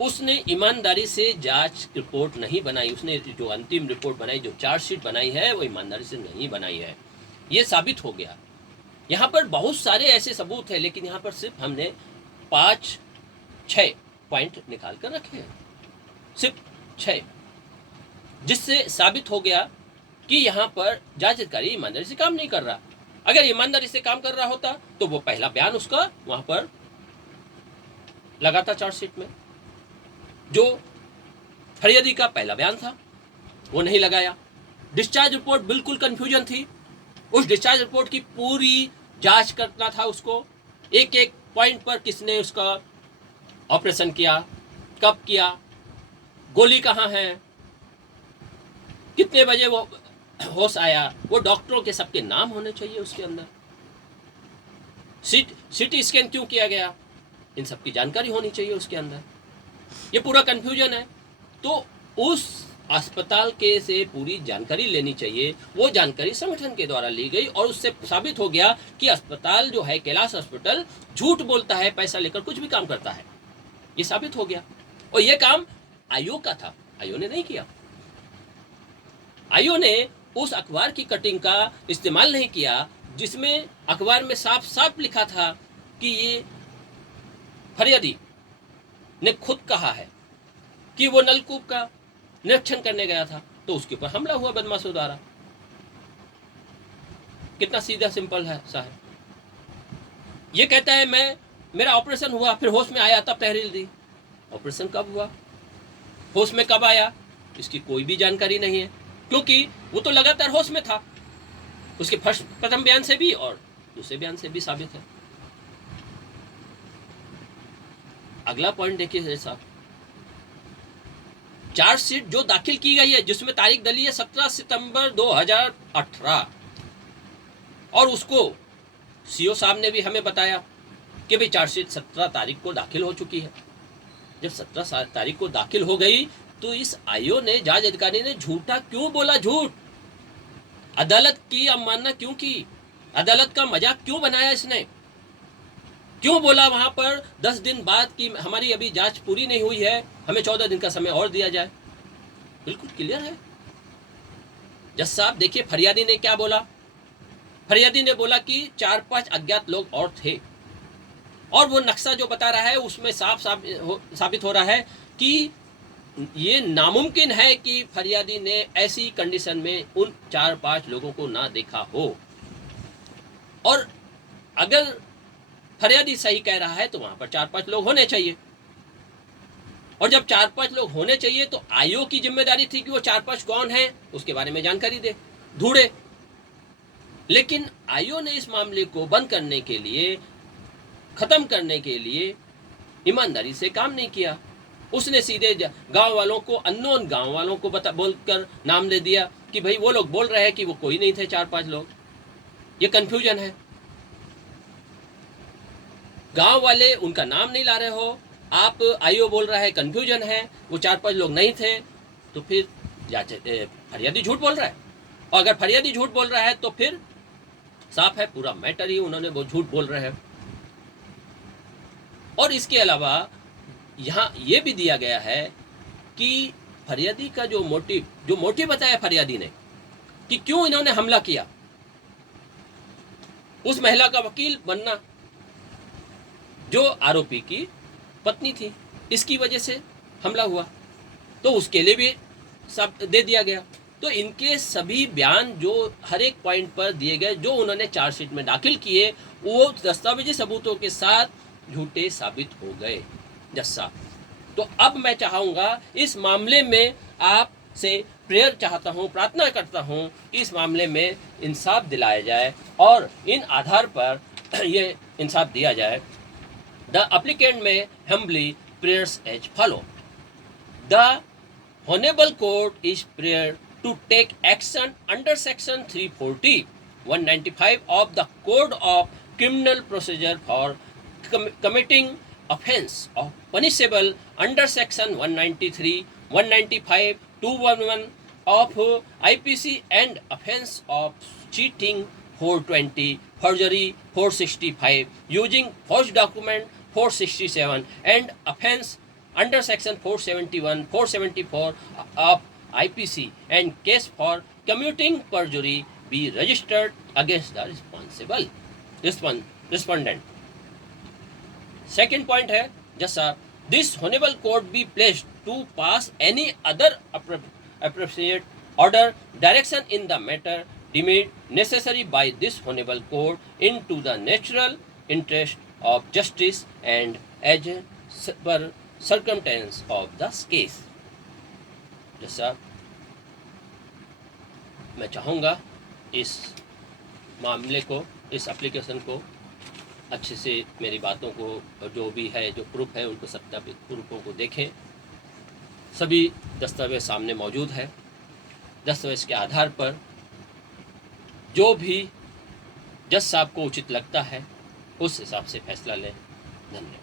उसने ईमानदारी से जांच रिपोर्ट नहीं बनाई, उसने जो अंतिम रिपोर्ट बनाई, जो चार्जशीट बनाई है वो ईमानदारी से नहीं बनाई है, ये साबित हो गया। यहाँ पर बहुत सारे ऐसे सबूत हैं लेकिन यहाँ पर सिर्फ हमने 5-6 पॉइंट निकाल कर रखे हैं, सिर्फ 6, जिससे साबित हो गया कि यहाँ पर जांच अधिकारी ईमानदारी से काम नहीं कर रहा। अगर ईमानदारी से काम कर रहा होता तो वो पहला बयान उसका वहां पर लगा था चार्जशीट में, जो फरियादी का पहला बयान था वो नहीं लगाया। डिस्चार्ज रिपोर्ट बिल्कुल कंफ्यूजन थी, उस डिस्चार्ज रिपोर्ट की पूरी जांच करना था उसको, एक एक पॉइंट पर किसने उसका ऑपरेशन किया, कब किया, गोली कहाँ है, कितने बजे वो होश आया, वो डॉक्टरों के सबके नाम होने चाहिए उसके अंदर, सीटी स्कैन क्यों किया गया, इन सब की जानकारी होनी चाहिए उसके अंदर। ये पूरा कंफ्यूजन है तो उस अस्पताल के से पूरी जानकारी लेनी चाहिए। वो जानकारी संगठन के द्वारा ली गई और उससे साबित हो गया कि अस्पताल जो है कैलाश हॉस्पिटल झूठ बोलता है, पैसा लेकर कुछ भी काम करता है, ये साबित हो गया। और ये काम आयोग का था, आयोग ने नहीं किया। आयोग ने उस अखबार की कटिंग का इस्तेमाल नहीं किया जिसमें अखबार में साफ साफ लिखा था कि ये फरियादी ने खुद कहा है कि वो नलकूप का निरीक्षण करने गया था, तो उसके ऊपर हमला हुआ बदमाशों द्वारा। कितना सीधा सिंपल है साहब। ये कहता है मेरा ऑपरेशन हुआ, फिर होश में आया तब तहरीर दी। ऑपरेशन कब हुआ, होश में कब आया, इसकी कोई भी जानकारी नहीं है, क्योंकि वो तो लगातार होश में था। उसके प्रथम बयान से भी और दूसरे बयान से भी साबित है। अगला पॉइंट देखिए साहब, चार्जशीट जो दाखिल की गई है जिसमें तारीख डली है 17 सितंबर 2018 और उसको सीओ साहब ने भी हमें बताया कि भाई चार्जशीट 17 तारीख को दाखिल हो चुकी है। जब 17 तारीख को दाखिल हो गई तो इस आयोग ने, जांच अधिकारी ने झूठा क्यों बोला, झूठ, अदालत की अवमानना क्यों की, अदालत का मजाक क्यों बनाया इसने, क्यों बोला वहां पर 10 दिन बाद कि हमारी अभी जांच पूरी नहीं हुई है, हमें 14 दिन का समय और दिया जाए। बिल्कुल क्लियर है। जज साहब देखिए फरियादी ने क्या बोला, फरियादी ने बोला कि 4-5 अज्ञात लोग और थे, और वो नक्शा जो बता रहा है उसमें साबित हो रहा है कि ये नामुमकिन है कि फरियादी ने ऐसी कंडीशन में उन 4-5 लोगों को ना देखा हो। और अगर फरियादी सही कह रहा है तो वहां पर 4-5 लोग होने चाहिए, और जब 4-5 लोग होने चाहिए तो आयोग की जिम्मेदारी थी कि वो 4-5 कौन है उसके बारे में जानकारी दे, ढूंढे। लेकिन आयोग ने इस मामले को बंद करने के लिए, खत्म करने के लिए ईमानदारी से काम नहीं किया। उसने सीधे गांव वालों को, अननोन गांव वालों को बोलकर नाम दे दिया कि भाई वो लोग बोल रहे हैं कि वो कोई नहीं थे 4-5 लोग। ये कंफ्यूजन है। गांव वाले उनका नाम नहीं ला रहे हो, आप आईओ बोल रहा है कंफ्यूजन है, वो 4-5 लोग नहीं थे, तो फिर फरियादी झूठ बोल रहा है। और अगर फरियादी झूठ बोल रहा है तो फिर साफ है, पूरा मैटर ही उन्होंने वो झूठ बोल रहे हैं। और इसके अलावा यहाँ ये भी दिया गया है कि फरियादी का जो मोटिव बताया फरियादी ने कि क्यों इन्होंने हमला किया, उस महिला का वकील बनना जो आरोपी की पत्नी थी, इसकी वजह से हमला हुआ, तो उसके लिए भी सब दे दिया गया। तो इनके सभी बयान जो हर एक पॉइंट पर दिए गए, जो उन्होंने चार्जशीट में दाखिल किए, वो दस्तावेजी सबूतों के साथ झूठे साबित हो गए जज साहब। तो अब मैं चाहूँगा इस मामले में आपसे प्रेयर चाहता हूँ, प्रार्थना करता हूँ, इस मामले में इंसाफ दिलाया जाए और इन आधार पर ये इंसाफ दिया जाए। The applicant may humbly prayers as follow. The Honorable Court is prayed to take action under Section 340, 195 of the Code of Criminal Procedure for committing offence of punishable under Section 193, 195, 211 of IPC and offence of cheating 420, forgery 465, using forged document 467, and offence under section 471, 474 of IPC and case for committing perjury be registered against the respondent. Second point है, just this honorable court be placed to pass any other appropriate order, direction in the matter deemed necessary by this honorable court into the natural interest of justice and as per circumstance of the case. जैसा मैं चाहूँगा इस मामले को, इस application को अच्छे से, मेरी बातों को जो भी है, जो प्रूफ है, उनको सत्यापित प्रूफों को देखें। सभी दस्तावेज सामने मौजूद है। दस्तावेज के आधार पर जो भी जज साहब को उचित लगता है उस हिसाब से फैसला लें। धन्यवाद।